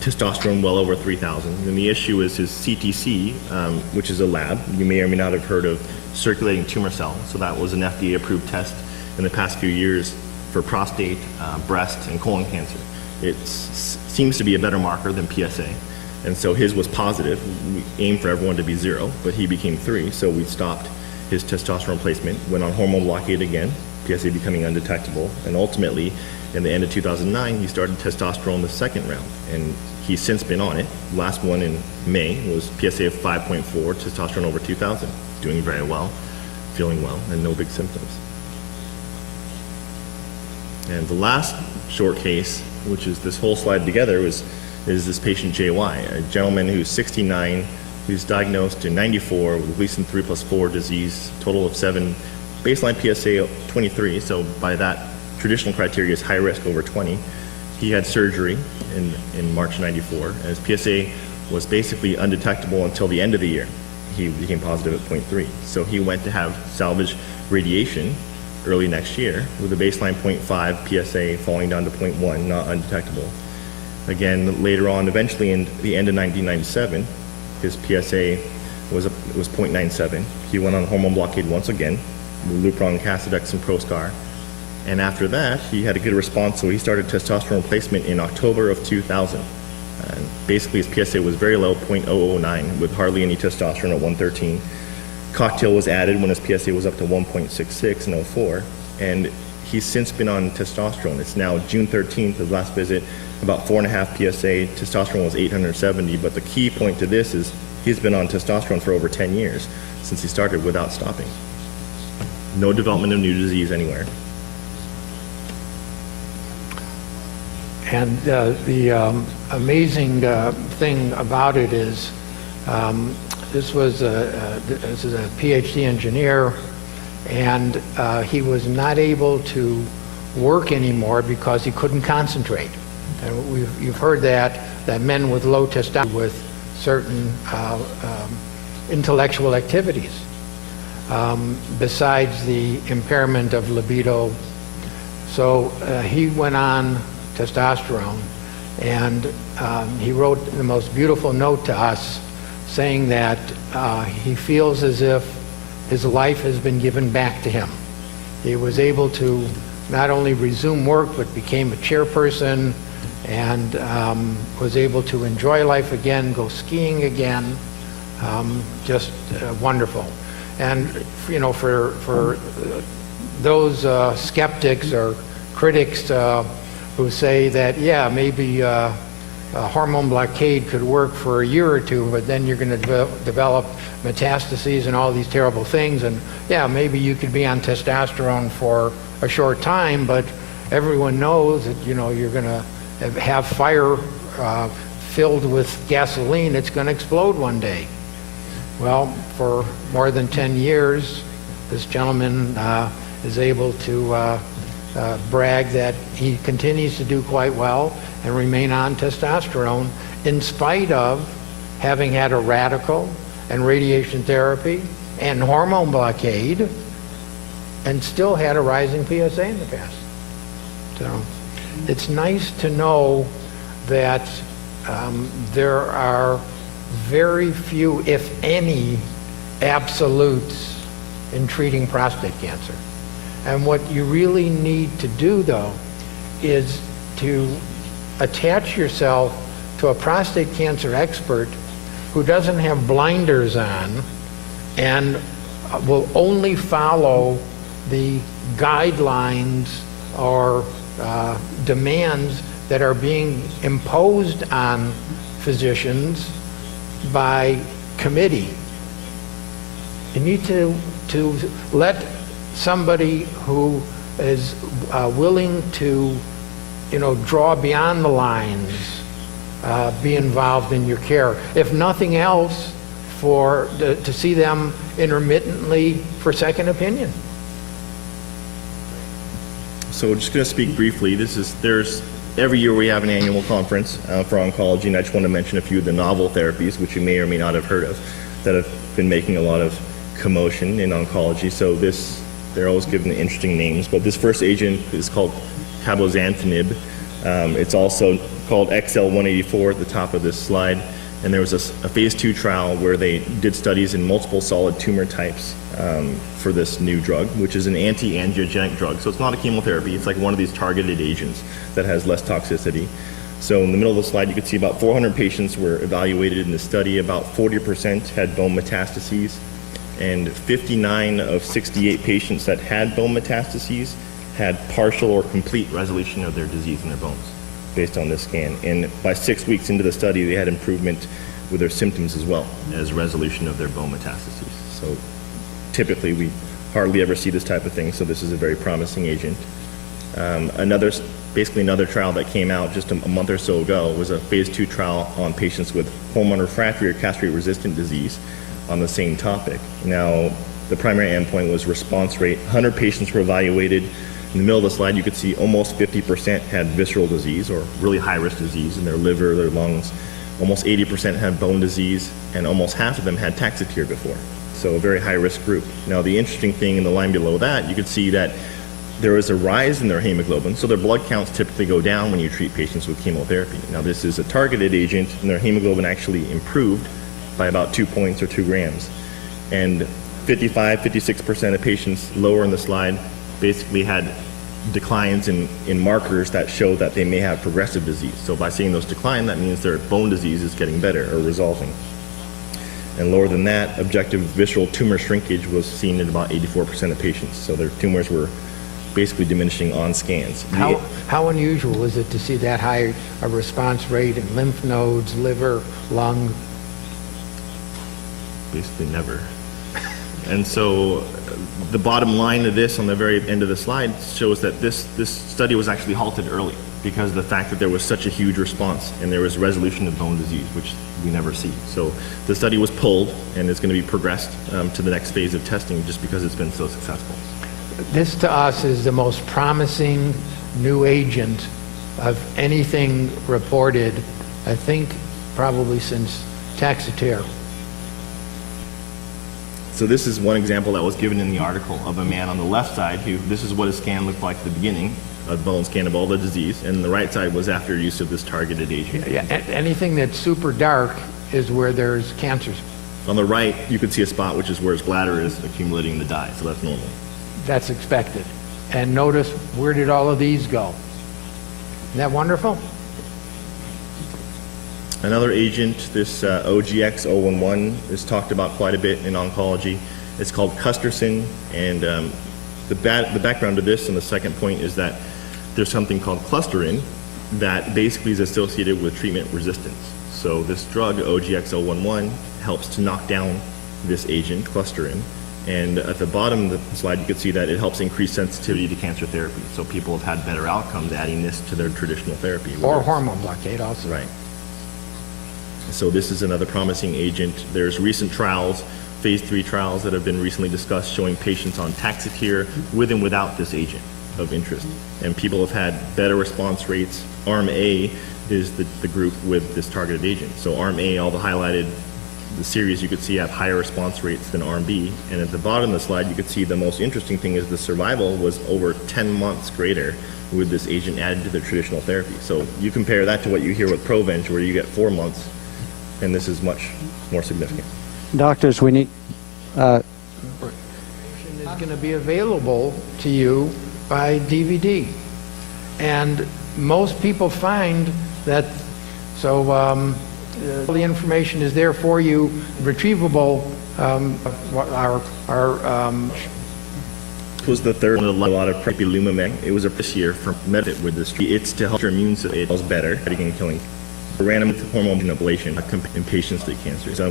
testosterone well over 3,000. And the issue is his CTC, which is a lab. You may or may not have heard of circulating tumor cell. So that was an FDA-approved test in the past few years for prostate, breast, and colon cancer. It seems to be a better marker than PSA. And so his was positive. We aimed for everyone to be 0, but he became 3, so we stopped his testosterone replacement, went on hormone blockade again, PSA becoming undetectable, and ultimately In the end of 2009, he started testosterone the second round, and he's since been on it. Last one in May was PSA of 5.4, testosterone over 2,000. Doing very well, feeling well, and no big symptoms. And the last short case, which is this whole slide together, is this patient JY, a gentleman who's 69, who's diagnosed in 94 with Gleason 3+4 disease, total of 7, baseline PSA 23, so by that traditional criteria is high risk over 20. He had surgery in March 94, and his PSA was basically undetectable until the end of the year. He became positive at 0.3. So he went to have salvage radiation early next year with a baseline 0.5 PSA falling down to 0.1, not undetectable. Again, later on, eventually in the end of 1997, his PSA was 0.97. He went on hormone blockade once again, with Lupron, Casodex, and Proscar. And after that, he had a good response, so he started testosterone replacement in October of 2000. And basically, his PSA was very low, 0.009, with hardly any testosterone at 113. Cocktail was added when his PSA was up to 1.66 in 04, and he's since been on testosterone. It's now June 13th, his last visit, about 4.5 PSA. Testosterone was 870, but the key point to this is he's been on testosterone for over 10 years since he started without stopping. No development of new disease anywhere. And the amazing thing about it is this is a PhD engineer, and he was not able to work anymore because he couldn't concentrate. And you've heard that men with low testosterone with certain intellectual activities, besides the impairment of libido. So he went on testosterone, and he wrote the most beautiful note to us saying that he feels as if his life has been given back to him. He was able to not only resume work, but became a chairperson, and was able to enjoy life again, go skiing again. Just wonderful. And you know, for those skeptics or critics who say that, yeah, maybe hormone blockade could work for a year or two, but then you're going to develop metastases and all these terrible things, and yeah, maybe you could be on testosterone for a short time, but everyone knows that, you know, you're going to have fire filled with gasoline. It's going to explode one day. Well, for more than 10 years, this gentleman is able to brag that he continues to do quite well and remain on testosterone in spite of having had a radical and radiation therapy and hormone blockade, and still had a rising PSA in the past. So it's nice to know that there are very few, if any, absolutes in treating prostate cancer. And what you really need to do, though, is to attach yourself to a prostate cancer expert who doesn't have blinders on and will only follow the guidelines or demands that are being imposed on physicians by committee. You need to let somebody who is willing to, you know, draw beyond the lines, be involved in your care. If nothing else, to see them intermittently for second opinion. So we're just going to speak briefly. There's every year we have an annual conference for oncology, and I just want to mention a few of the novel therapies, which you may or may not have heard of, that have been making a lot of commotion in oncology. So they're always given interesting names, but this first agent is called cabozantinib. It's also called XL184 at the top of this slide, and there was a phase 2 trial where they did studies in multiple solid tumor types for this new drug, which is an anti-angiogenic drug. So it's not a chemotherapy, it's like one of these targeted agents that has less toxicity. So in the middle of the slide, you can see about 400 patients were evaluated in the study. About 40% had bone metastases, and 59 of 68 patients that had bone metastases had partial or complete resolution of their disease in their bones based on this scan. And by 6 weeks into the study, they had improvement with their symptoms as well as resolution of their bone metastases. So typically, we hardly ever see this type of thing, so this is a very promising agent. Basically another trial that came out just a month or so ago was a phase 2 trial on patients with hormone refractory or castrate-resistant disease on the same topic. Now, the primary endpoint was response rate. 100 patients were evaluated. In the middle of the slide, you could see almost 50% had visceral disease or really high-risk disease in their liver, their lungs. Almost 80% had bone disease, and almost half of them had Taxotere before. So a very high-risk group. Now, the interesting thing in the line below that, you could see that there is a rise in their hemoglobin, so their blood counts typically go down when you treat patients with chemotherapy. Now, this is a targeted agent, and their hemoglobin actually improved by about 2 points or 2 grams. And 56% of patients lower in the slide basically had declines in markers that show that they may have progressive disease. So by seeing those decline, that means their bone disease is getting better or resolving. And lower than that, objective visceral tumor shrinkage was seen in about 84% of patients. So their tumors were basically diminishing on scans. How unusual is it to see that high a response rate in lymph nodes, liver, lung? Basically never. And so the bottom line of this on the very end of the slide shows that this study was actually halted early because of the fact that there was such a huge response and there was resolution of bone disease, which we never see. So the study was pulled and it's going to be progressed to the next phase of testing just because it's been so successful. This to us is the most promising new agent of anything reported, I think, probably since Taxotere. So this is one example that was given in the article of a man on the left side who, this is what his scan looked like at the beginning, a bone scan of all the disease, and the right side was after use of this targeted agent. Yeah, anything that's super dark is where there's cancers. On the right, you can see a spot which is where his bladder is accumulating the dye, so that's normal. That's expected. And notice, where did all of these go? Isn't that wonderful? Another agent, this OGX-011, is talked about quite a bit in oncology. It's called Custersin, and the background to this and the second point is that there's something called clusterin that basically is associated with treatment resistance. So this drug, OGX-011, helps to knock down this agent, clusterin. And at the bottom of the slide, you can see that it helps increase sensitivity to cancer therapy. So people have had better outcomes adding this to their traditional therapy. Or hormone blockade also. Right. So this is another promising agent. There's recent trials, phase 3 trials that have been recently discussed showing patients on Taxotere with and without this agent of interest. And people have had better response rates. Arm A is the group with this targeted agent. So Arm A, all the highlighted, the series you could see have higher response rates than Arm B. And at the bottom of the slide, you could see the most interesting thing is the survival was over 10 months greater with this agent added to the traditional therapy. So you compare that to what you hear with Provenge, where you get 4 months, and this is much more significant. Doctors, we need... Is going to be available to you by DVD. And most people find that, so the information is there for you, retrievable. It was the third one, a lot of Prepilumumab. It was this year from Medit with this. It's to help your immune system. It was better at killing. Random hormone ablation in patients with cancer. So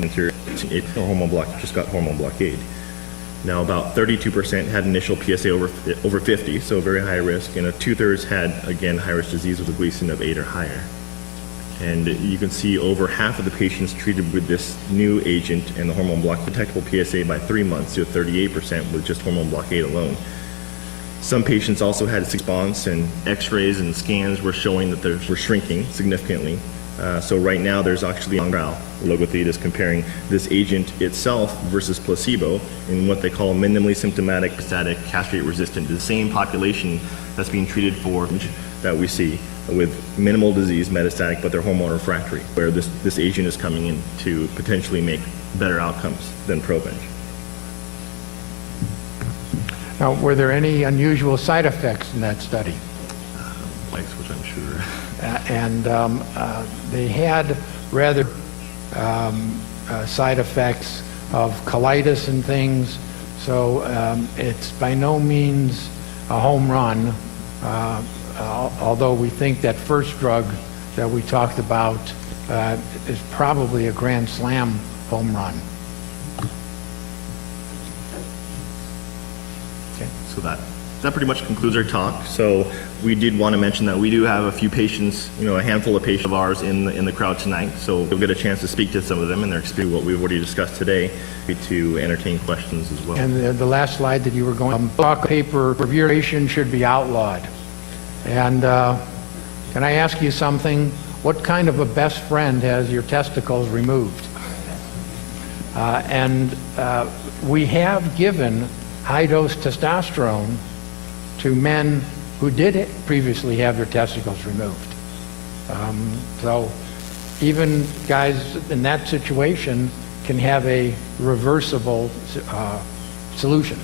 hormone block just got hormone blockade. Now about 32% had initial PSA over 50, so very high risk, and 2/3 had again high risk disease with a Gleason of 8 or higher. And you can see over half of the patients treated with this new agent and the hormone block detectable PSA by 3 months to 38% with just hormone blockade alone. Some patients also had a response, and X-rays and scans were showing that they were shrinking significantly. So right now there's actually on trial, Logothete is comparing this agent itself versus placebo in what they call minimally symptomatic prostatic castrate-resistant, the same population that's being treated for that we see with minimal disease, metastatic, but they're hormone refractory, where this agent is coming in to potentially make better outcomes than Provenge. Now, were there any unusual side effects in that study? Which I'm sure. They had rather side effects of colitis and things, so it's by no means a home run, although we think that first drug that we talked about is probably a grand slam home run. Okay, so that pretty much concludes our talk. So we did want to mention that we do have a few patients, a handful of patients of ours in the crowd tonight. So you'll get a chance to speak to some of them and their experience, what we've already discussed today, to entertain questions as well. And the last slide that you were going, talk paper review should be outlawed. And can I ask you something? What kind of a best friend has your testicles removed? We have given high-dose testosterone to men who did previously have their testicles removed. So even guys in that situation can have a reversible solution.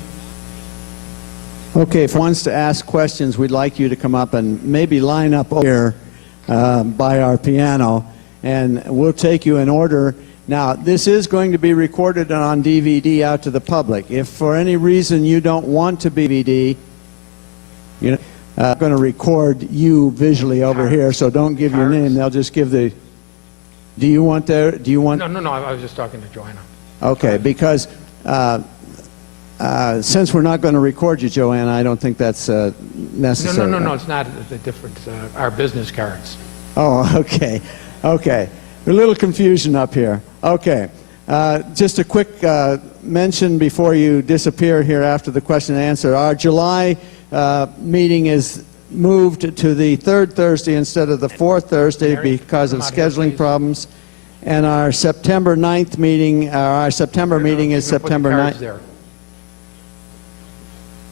Okay, if one wants to ask questions, we'd like you to come up and maybe line up over here by our piano, and we'll take you in order. Now, this is going to be recorded on DVD out to the public. If for any reason you don't want to be DVD, I'm going to record you visually over here, so don't give your name. They'll just give the... Do you want... No, I was just talking to Joanna. Okay, because since we're not going to record you, Joanna, I don't think that's necessary. No, it's not the difference. Our business cards. Oh, okay. There's a little confusion up here. Okay. Just a quick mention before you disappear here after the question and answer. Our July meeting is moved to the third Thursday instead of the fourth Thursday because of scheduling problems. And our September 9th meeting, our September meeting is September 9th.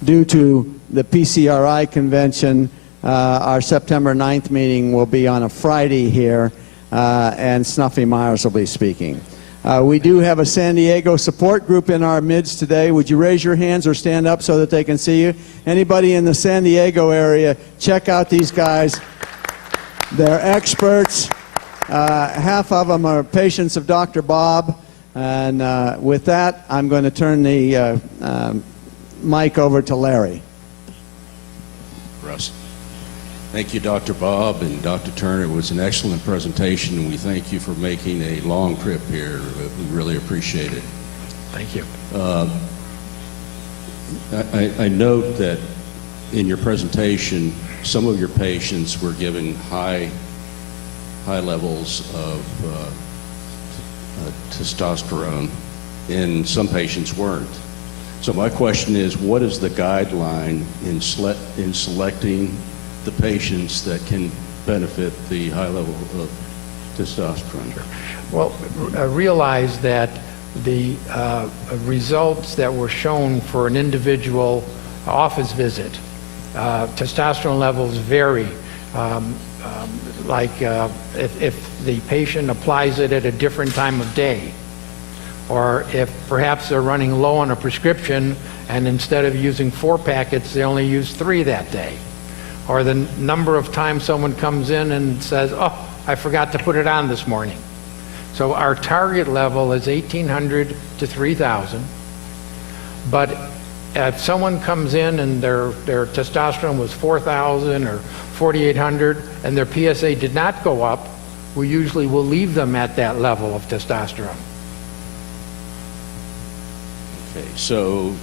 Due to the PCRI convention, our September 9th meeting will be on a Friday here, and Snuffy Myers will be speaking. We do have a San Diego support group in our midst today. Would you raise your hands or stand up so that they can see you? Anybody in the San Diego area, check out these guys. They're experts. Half of them are patients of Dr. Bob. And with that, I'm going to turn the mic over to Larry. Russ. Thank you, Dr. Bob and Dr. Turner. It was an excellent presentation, and we thank you for making a long trip here. We really appreciate it. Thank you. I note that in your presentation, some of your patients were given high levels of testosterone, and some patients weren't. So my question is, what is the guideline in selecting the patients that can benefit the high level of testosterone? Well, realize that the results that were shown for an individual office visit, testosterone levels vary. If the patient applies it at a different time of day, or if perhaps they're running low on a prescription and instead of using 4 packets, they only use 3 that day. Or the number of times someone comes in and says, oh, I forgot to put it on this morning. So our target level is 1,800 to 3,000. But if someone comes in and their testosterone was 4,000 or 4,800 and their PSA did not go up, we usually will leave them at that level of testosterone. Okay, so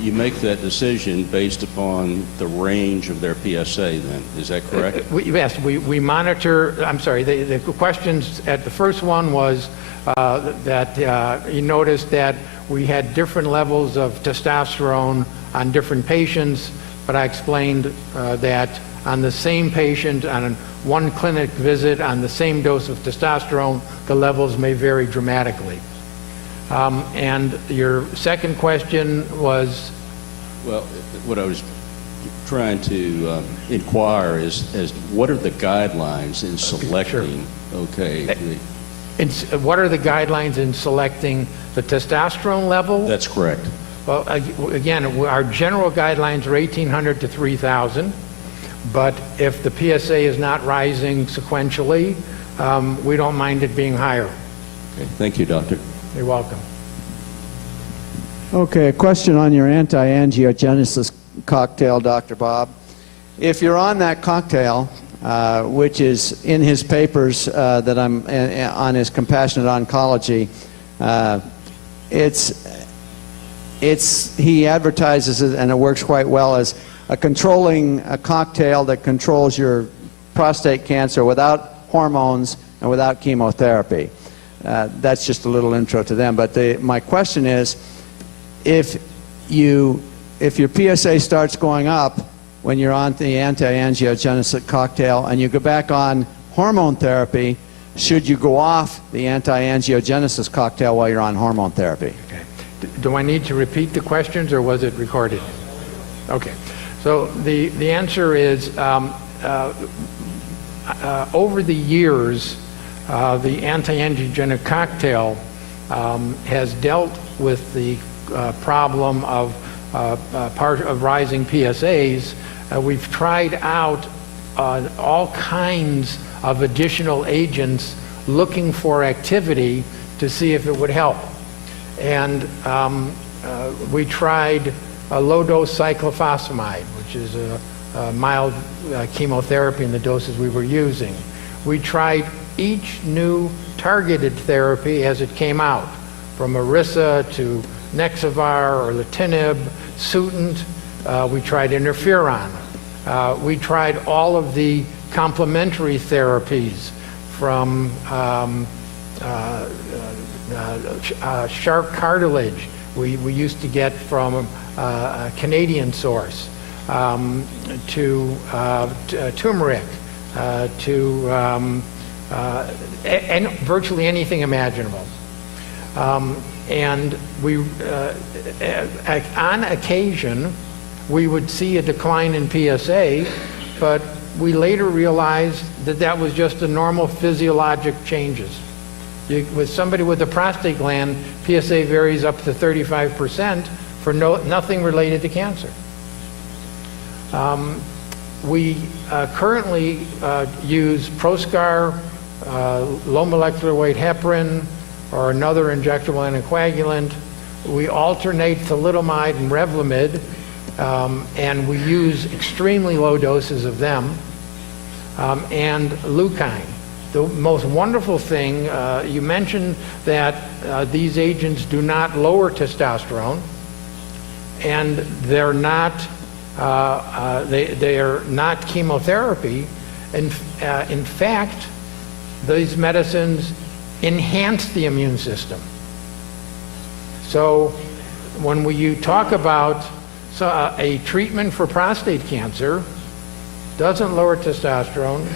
you make that decision based upon the range of their PSA then, is that correct? Yes, we monitor, I'm sorry, the questions at the first one was that you noticed that we had different levels of testosterone on different patients, but I explained that on the same patient, on one clinic visit, on the same dose of testosterone, the levels may vary dramatically. And your second question was? Well, what I was trying to inquire is what are the guidelines in selecting, what are the guidelines in selecting the testosterone level? That's correct. Well, again, our general guidelines are 1,800 to 3,000, but if the PSA is not rising sequentially, we don't mind it being higher. Okay. Thank you, Doctor. You're welcome. Okay, a question on your anti-angiogenesis cocktail, Dr. Bob. If you're on that cocktail, which is in his papers that I'm on his compassionate oncology, he advertises it, and it works quite well, as a cocktail that controls your prostate cancer without hormones and without chemotherapy. That's just a little intro to them. But my question is, if your PSA starts going up when you're on the anti-angiogenesis cocktail and you go back on hormone therapy, should you go off the anti-angiogenesis cocktail while you're on hormone therapy? Okay. Do I need to repeat the questions, or was it recorded? Okay. So the answer is, over the years, the anti-angiogenic cocktail has dealt with the problem of rising PSAs. We've tried out all kinds of additional agents looking for activity to see if it would help. And we tried a low-dose cyclophosphamide, which is a mild chemotherapy in the doses we were using. We tried each new targeted therapy as it came out, from Iressa to Nexivar or Latinib, Sutent. We tried interferon. We tried all of the complementary therapies, from shark cartilage we used to get from a Canadian source, to turmeric, to virtually anything imaginable. And we, on occasion, we would see a decline in PSA, but we later realized that that was just the normal physiologic changes. With somebody with a prostate gland, PSA varies up to 35% for nothing related to cancer. We currently use Proscar, low molecular weight heparin, or another injectable anticoagulant. We alternate thalidomide and Revlimid, and we use extremely low doses of them, and leukine. The most wonderful thing, you mentioned that these agents do not lower testosterone, and they're not they are not chemotherapy. In fact, these medicines enhance the immune system. So when you talk about a treatment for prostate cancer, doesn't lower testosterone,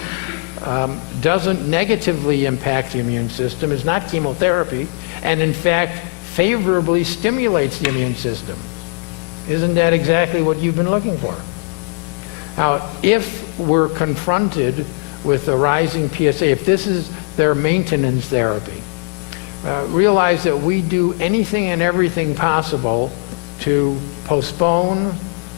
doesn't negatively impact the immune system, is not chemotherapy, and in fact favorably stimulates the immune system. Isn't that exactly what you've been looking for? Now, if we're confronted with a rising PSA, if this is their maintenance therapy, realize that we do anything and everything possible to postpone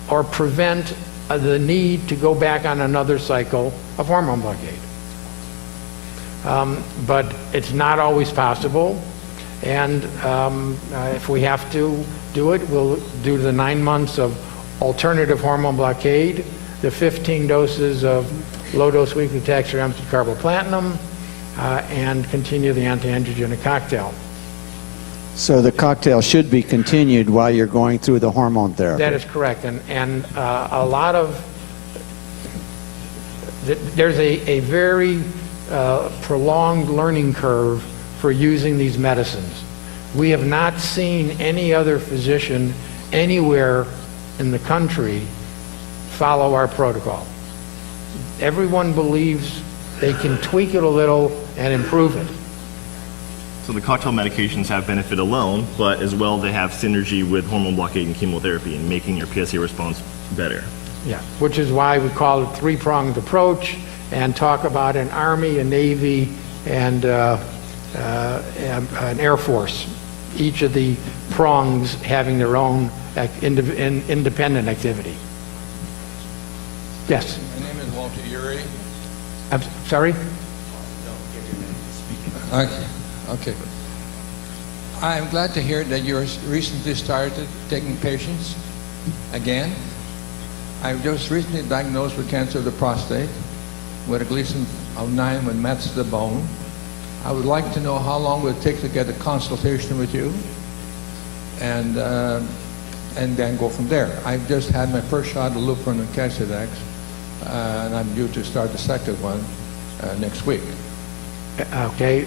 or prevent the need to go back on another cycle of hormone blockade. But it's not always possible, and if we have to do it, we'll do the 9 months of alternative hormone blockade, the 15 doses of low-dose weekly taxoramid carboplatinum, and continue the anti-androgenic cocktail. So the cocktail should be continued while you're going through the hormone therapy. That is correct, and a lot of there's a very prolonged learning curve for using these medicines. We have not seen any other physician anywhere in the country follow our protocol. Everyone believes they can tweak it a little and improve it. So the cocktail medications have benefit alone, but as well they have synergy with hormone blockade and chemotherapy and making your PSA response better. Yeah, which is why we call it a three-pronged approach and talk about an Army, a Navy, and an Air Force. Each of the prongs having their own independent activity. Yes? My name is Walter Urey. I'm sorry? Okay. I'm glad to hear that you recently started taking patients again. I was just recently diagnosed with cancer of the prostate with a Gleason of 9 with mets to the bone. I would like to know how long would it take to get a consultation with you, and then go from there. I've just had my first shot of Lupron and Casodex, and I'm due to start the second one next week. Okay,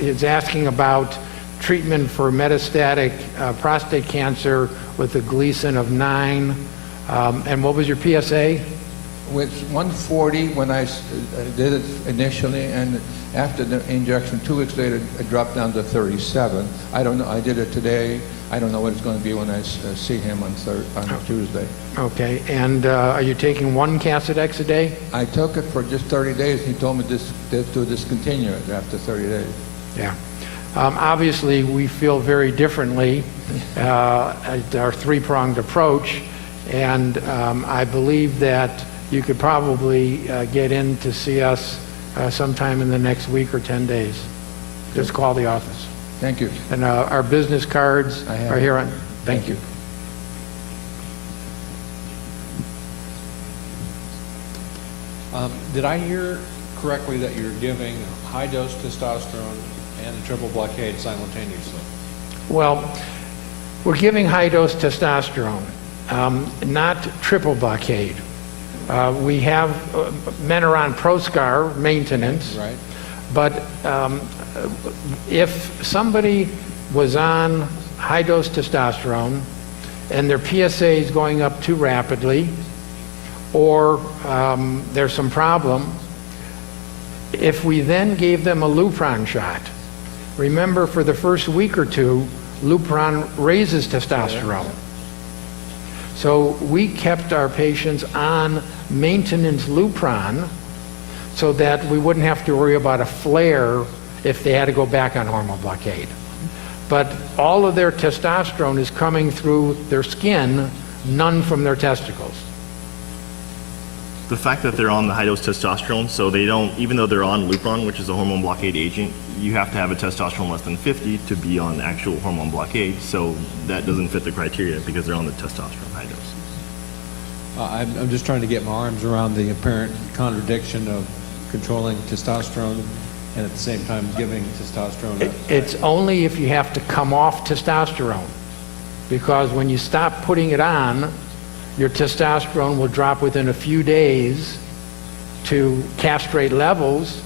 it's asking about treatment for metastatic prostate cancer with a Gleason of 9. And what was your PSA? With 140 when I did it initially, and after the injection 2 weeks later it dropped down to 37. I don't know, I did it today. I don't know what it's going to be when I see him on Tuesday. Okay, and are you taking 1 Casodex a day? I took it for just 30 days. He told me to discontinue it after 30 days. Yeah. Obviously, we feel very differently at our three-pronged approach, and I believe that you could probably get in to see us sometime in the next week or 10 days. Just call the office. Thank you. And our business cards I have are here it. on. Thank you. Did I hear correctly that you're giving high-dose testosterone and a triple blockade simultaneously? Well, we're giving high-dose testosterone, not triple blockade. We have men are on Proscar maintenance, Right. but if somebody was on high-dose testosterone and their PSA is going up too rapidly, or there's some problem, if we then gave them a Lupron shot, remember for the first week or two, Lupron raises testosterone. So we kept our patients on maintenance Lupron so that we wouldn't have to worry about a flare if they had to go back on hormone blockade. But all of their testosterone is coming through their skin, none from their testicles. The fact that they're on the high-dose testosterone, so they don't, even though they're on Lupron, which is a hormone blockade agent, you have to have a testosterone less than 50 to be on actual hormone blockade, so that doesn't fit the criteria because they're on the testosterone high dose. I'm just trying to get my arms around the apparent contradiction of controlling testosterone and at the same time giving testosterone. It's only if you have to come off testosterone, because when you stop putting it on, your testosterone will drop within a few days to castrate levels,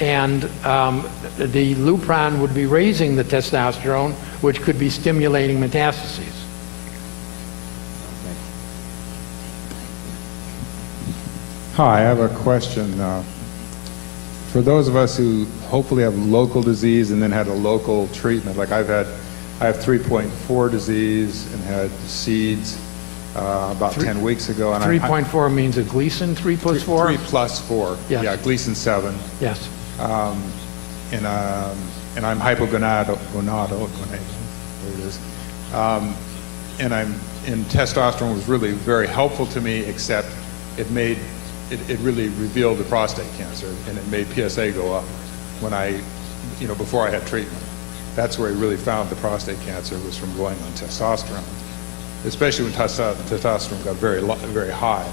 and the Lupron would be raising the testosterone, which could be stimulating metastases. Hi, I have a question. For those of us who hopefully have local disease and then had a local treatment, like I have 3.4 disease and had seeds about 10 weeks ago. And 3.4 means a Gleason 3 plus 4? 3 plus 4. Yes. Yeah, Gleason 7. Yes. And I'm hypogonadal, there it is. And testosterone was really very helpful to me, except it really revealed the prostate cancer, and it made PSA go up when before I had treatment. That's where I really found the prostate cancer, was from going on testosterone, especially when testosterone got very high.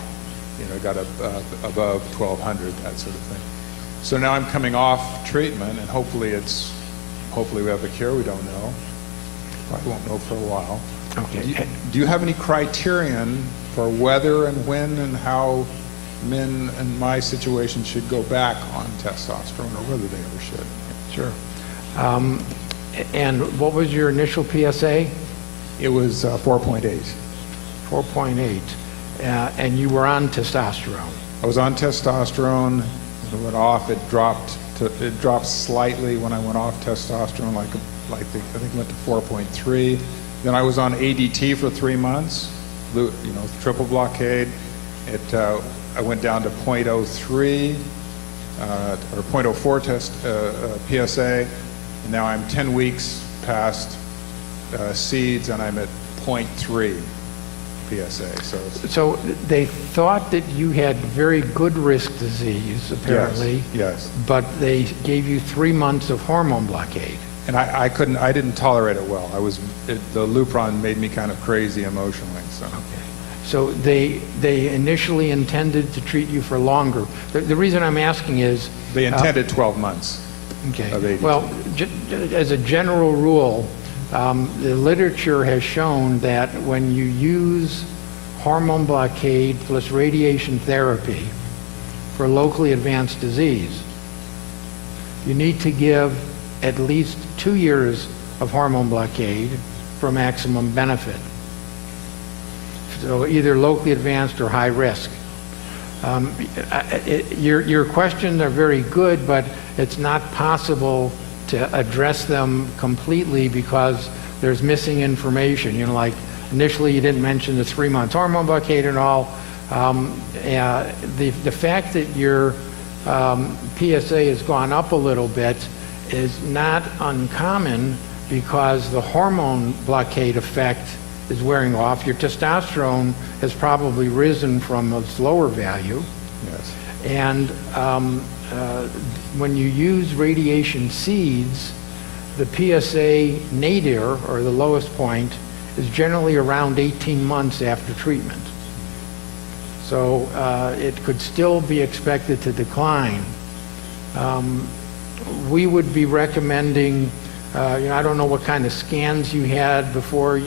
It got above 1,200, that sort of thing. So now I'm coming off treatment, and hopefully we have a cure. We don't know. Probably won't know for a while. Okay. Do you have any criterion for whether and when and how men in my situation should go back on testosterone, or whether they ever should? Sure. And what was your initial PSA? It was 4.8. 4.8. And you were on testosterone. I was on testosterone. When it went off, it dropped slightly when I went off testosterone, I think it went to 4.3. Then I was on ADT for 3 months, triple blockade. I went down to 0.03 or 0.04 PSA, and now I'm 10 weeks past seeds, and I'm at 0.3 PSA. So they thought that you had very good risk disease, apparently. Yes. But they gave you 3 months of hormone blockade. And I didn't tolerate it well. The Lupron made me kind of crazy emotionally. So. Okay. So they initially intended to treat you for longer. The reason I'm asking is... They intended 12 months Okay. of 82. Well, as a general rule, the literature has shown that when you use hormone blockade plus radiation therapy for locally advanced disease, you need to give at least 2 years of hormone blockade for maximum benefit. So either locally advanced or high risk. Your questions are very good, but it's not possible to address them completely because there's missing information. You know, like initially you didn't mention the 3 months hormone blockade and all. The fact that your PSA has gone up a little bit is not uncommon because the hormone blockade effect is wearing off. Your testosterone has probably risen from its lower value. Yes. And when you use radiation seeds, the PSA nadir, or the lowest point, is generally around 18 months after treatment. So it could still be expected to decline. We would be recommending, I don't know what kind of scans you had before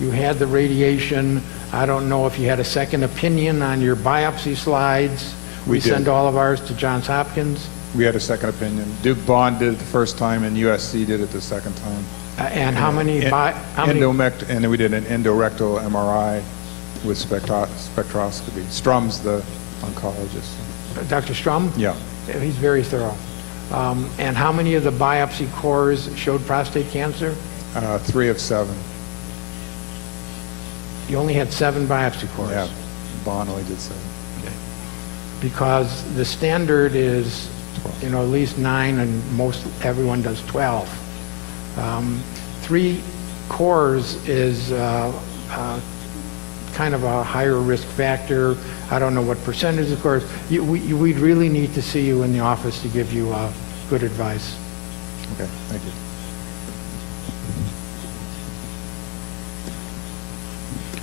you had the radiation. I don't know if you had a second opinion on your biopsy slides. We did. Send all of ours to Johns Hopkins. We had a second opinion. Duke Bond did it the first time, and USC did it the second time. And how many? And then we did an endorectal MRI with spectroscopy. Strum's the oncologist. Dr. Strum? Yeah. He's very thorough. And how many of the biopsy cores showed prostate cancer? 3 of 7. You only had 7 biopsy cores. Yeah. Bond only did 7. Because the standard is, at least 9, and everyone does 12. 3 cores is kind of a higher risk factor. I don't know what percentage of cores. We'd really need to see you in the office to give you good advice. Okay, thank you.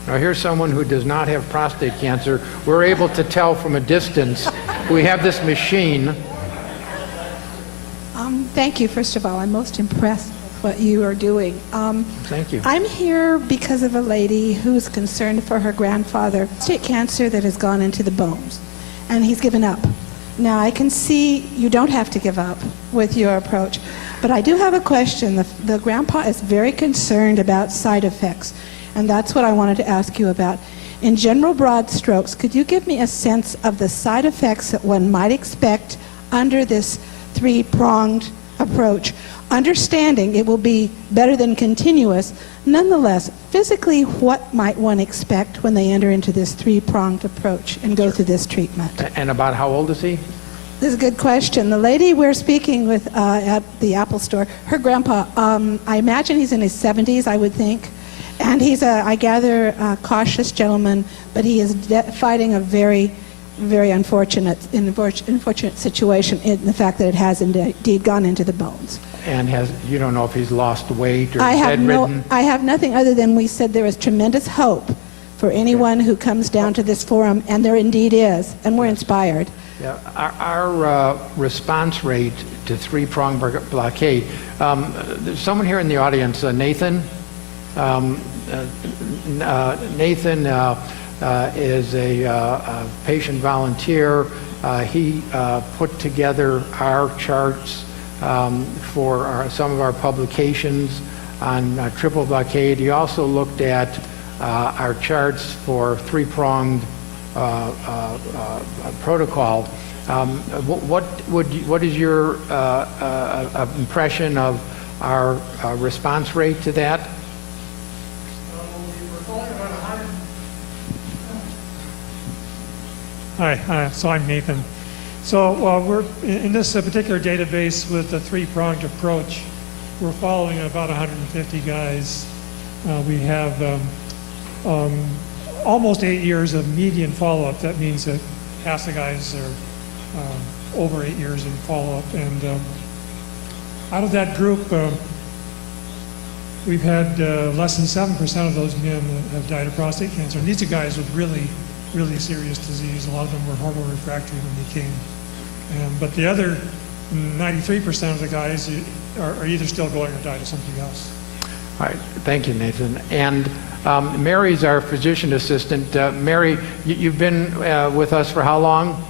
Now here's someone who does not have prostate cancer. We're able to tell from a distance. We have this machine. Thank you, first of all. I'm most impressed with what you are doing. Thank you. I'm here because of a lady who's concerned for her grandfather, prostate cancer that has gone into the bones, and he's given up. Now, I can see you don't have to give up with your approach, but I do have a question. The grandpa is very concerned about side effects, and that's what I wanted to ask you about. In general broad strokes, could you give me a sense of the side effects that one might expect under this 3-pronged approach? Understanding it will be better than continuous, nonetheless, physically, what might one expect when they enter into this 3-pronged approach and go through this treatment? And about how old is he? This is a good question. The lady we're speaking with at the Apple store, her grandpa, I imagine he's in his 70s, I would think. And he's, I gather, a cautious gentleman, but he is fighting a very, very unfortunate situation in the fact that it has indeed gone into the bones. And you don't know if he's lost weight or bedridden? bedridden? I have nothing other than we said there is tremendous hope for anyone who comes down to this forum, and there indeed is, and we're inspired. Yeah, our response rate to 3-prong blockade. There's someone here in the audience, Nathan. Nathan is a patient volunteer. He put together our charts for some of our publications on triple blockade. He also looked at our charts for 3-pronged protocol. What is your impression of our response rate to that? Hi, so I'm Nathan. So we're in this particular database with the 3-pronged approach. We're following about 150 guys. We have almost 8 years of median follow-up. That means that half the guys are over 8 years in follow-up. And out of that group, we've had less than 7% of those men have died of prostate cancer. And these are guys with really, really serious disease. A lot of them were hormone refractory when they came. But the other 93% of the guys are either still going or died of something else. All right, thank you, Nathan. And Mary's our physician assistant. Mary, you've been with us for how long?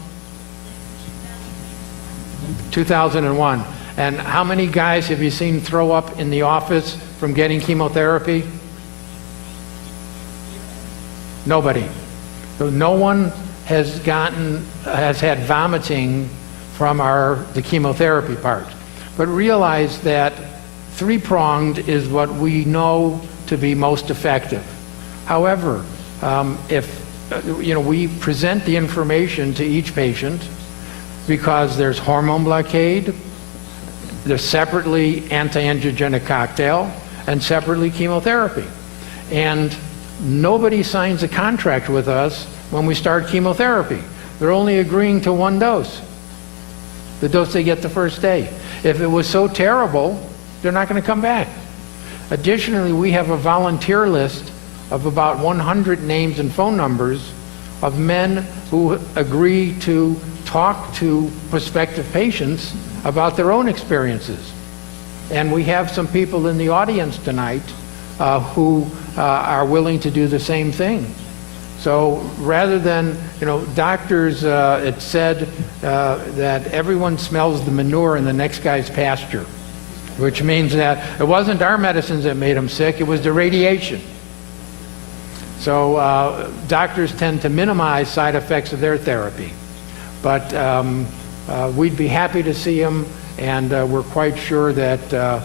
2001. And how many guys have you seen throw up in the office from getting chemotherapy? Nobody. So no one has had vomiting from the chemotherapy part. But realize that three-pronged is what we know to be most effective. However, if we present the information to each patient, because there's hormone blockade, there's separately anti-angiogenic cocktail, and separately chemotherapy. And nobody signs a contract with us when we start chemotherapy. They're only agreeing to one dose, the dose they get the first day. If it was so terrible, they're not going to come back. Additionally, we have a volunteer list of about 100 names and phone numbers of men who agree to talk to prospective patients about their own experiences. And we have some people in the audience tonight who are willing to do the same thing. So rather than, doctors, it said that everyone smells the manure in the next guy's pasture, which means that it wasn't our medicines that made them sick, it was the radiation. So doctors tend to minimize side effects of their therapy. But we'd be happy to see him, and we're quite sure that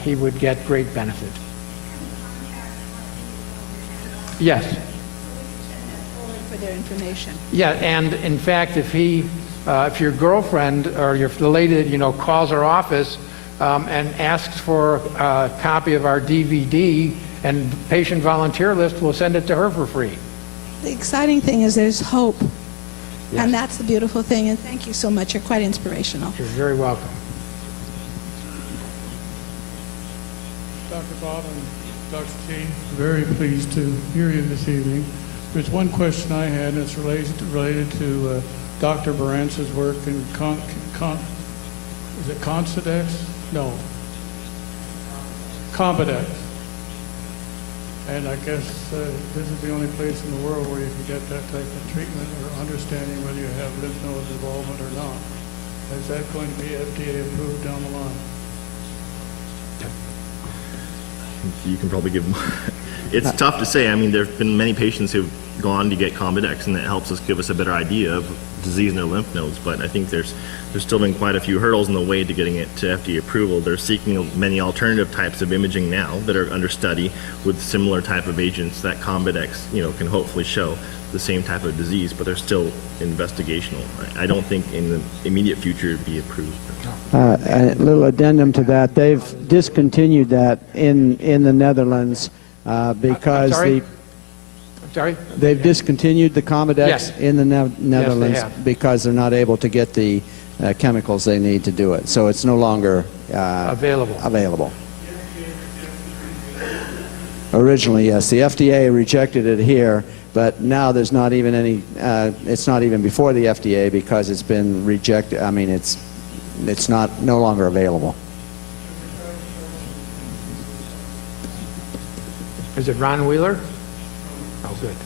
he would get great benefit. Yes. For their information. Yeah, and in fact, if your girlfriend or the lady that calls our office and asks for a copy of our DVD and patient volunteer list, we'll send it to her for free. The exciting thing is there's hope. Yes. And that's the beautiful thing. And thank you so much. You're quite inspirational. You're very welcome. Dr. Bob and Dr. King, very pleased to hear you this evening. There's one question I had, and it's related to Dr. Barantz's work in is it Considex? No. Combidex. And I guess this is the only place in the world where you can get that type of treatment or understanding whether you have lymph node involvement or not. Is that going to be FDA approved down the line? You can probably give more. It's tough to say. I mean, there have been many patients who've gone to get Combidex, and that helps us give us a better idea of disease in their lymph nodes. But I think there's still been quite a few hurdles in the way to getting it to FDA approval. They're seeking many alternative types of imaging now that are under study with similar type of agents that Combidex, can hopefully show the same type of disease, but they're still investigational. I don't think in the immediate future it'd be approved. A little addendum to that. They've discontinued that in the Netherlands because I'm sorry? they've discontinued the Combidex Yes. in the Netherlands have. because they're not able to get the chemicals they need to do it. So it's no longer available. Originally, yes, the FDA rejected it here, but now there's not even any. It's not even before the FDA because it's been rejected. I mean, it's no longer available. Is it Ron Wheeler? Oh, good.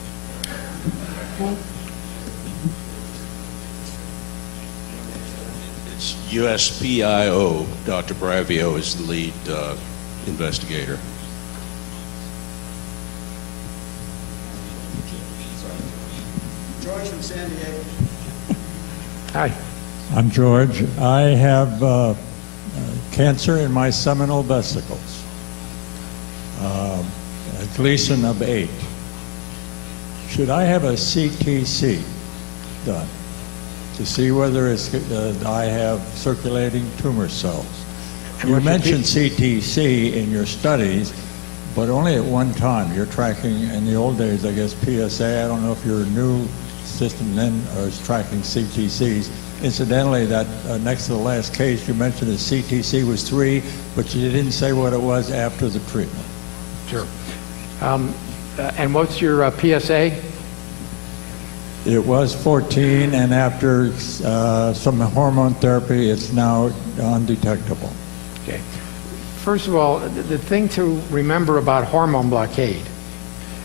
It's USPIO. Dr. Bravio is the lead investigator. George from San Diego. Hi. I'm George. I have cancer in my seminal vesicles, a Gleason of 8. Should I have a CTC done to see whether I have circulating tumor cells? You mentioned CTC in your studies, but only at one time. You're tracking, in the old days, I guess, PSA. I don't know if your new system then is tracking CTCs. Incidentally, that next to the last case, you mentioned the CTC was 3, but you didn't say what it was after the treatment. Sure. And what's your PSA? It was 14, and after some hormone therapy, it's now undetectable. Okay. First of all, the thing to remember about hormone blockade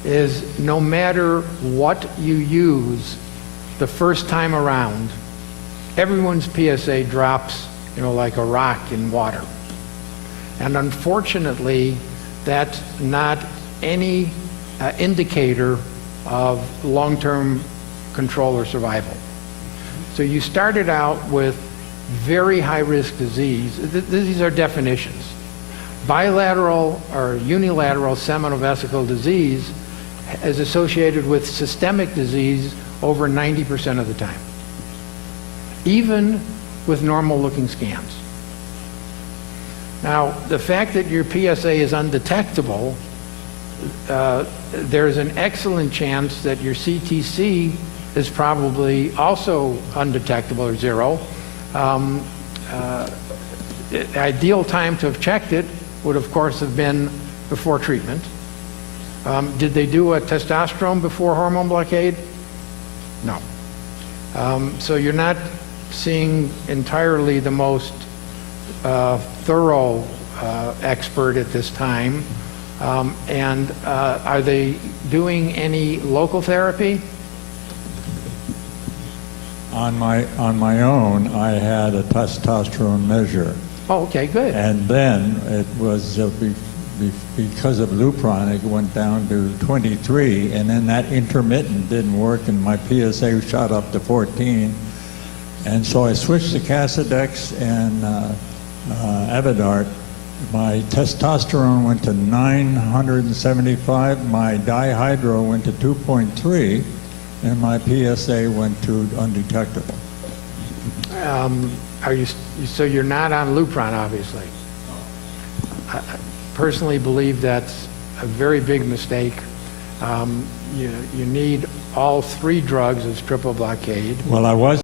is no matter what you use the first time around, everyone's PSA drops, like a rock in water. And unfortunately, that's not any indicator of long-term control or survival. So you started out with very high-risk disease. These are definitions. Bilateral or unilateral seminal vesicle disease is associated with systemic disease over 90% of the time, even with normal-looking scans. Now, the fact that your PSA is undetectable, there's an excellent chance that your CTC is probably also undetectable or 0. The ideal time to have checked it would, of course, have been before treatment. Did they do a testosterone before hormone blockade? No. So you're not seeing entirely the most thorough expert at this time. And are they doing any local therapy? On my own, I had a testosterone measure. Oh, okay, good. And then it was because of Lupron, it went down to 23, and then that intermittent didn't work, and my PSA shot up to 14. And so I switched to Casodex and Avodart. My testosterone went to 975, my dihydro went to 2.3, and my PSA went to undetectable. So you're not on Lupron, obviously. I personally believe that's a very big mistake. You need all 3 drugs as triple blockade. Well, I was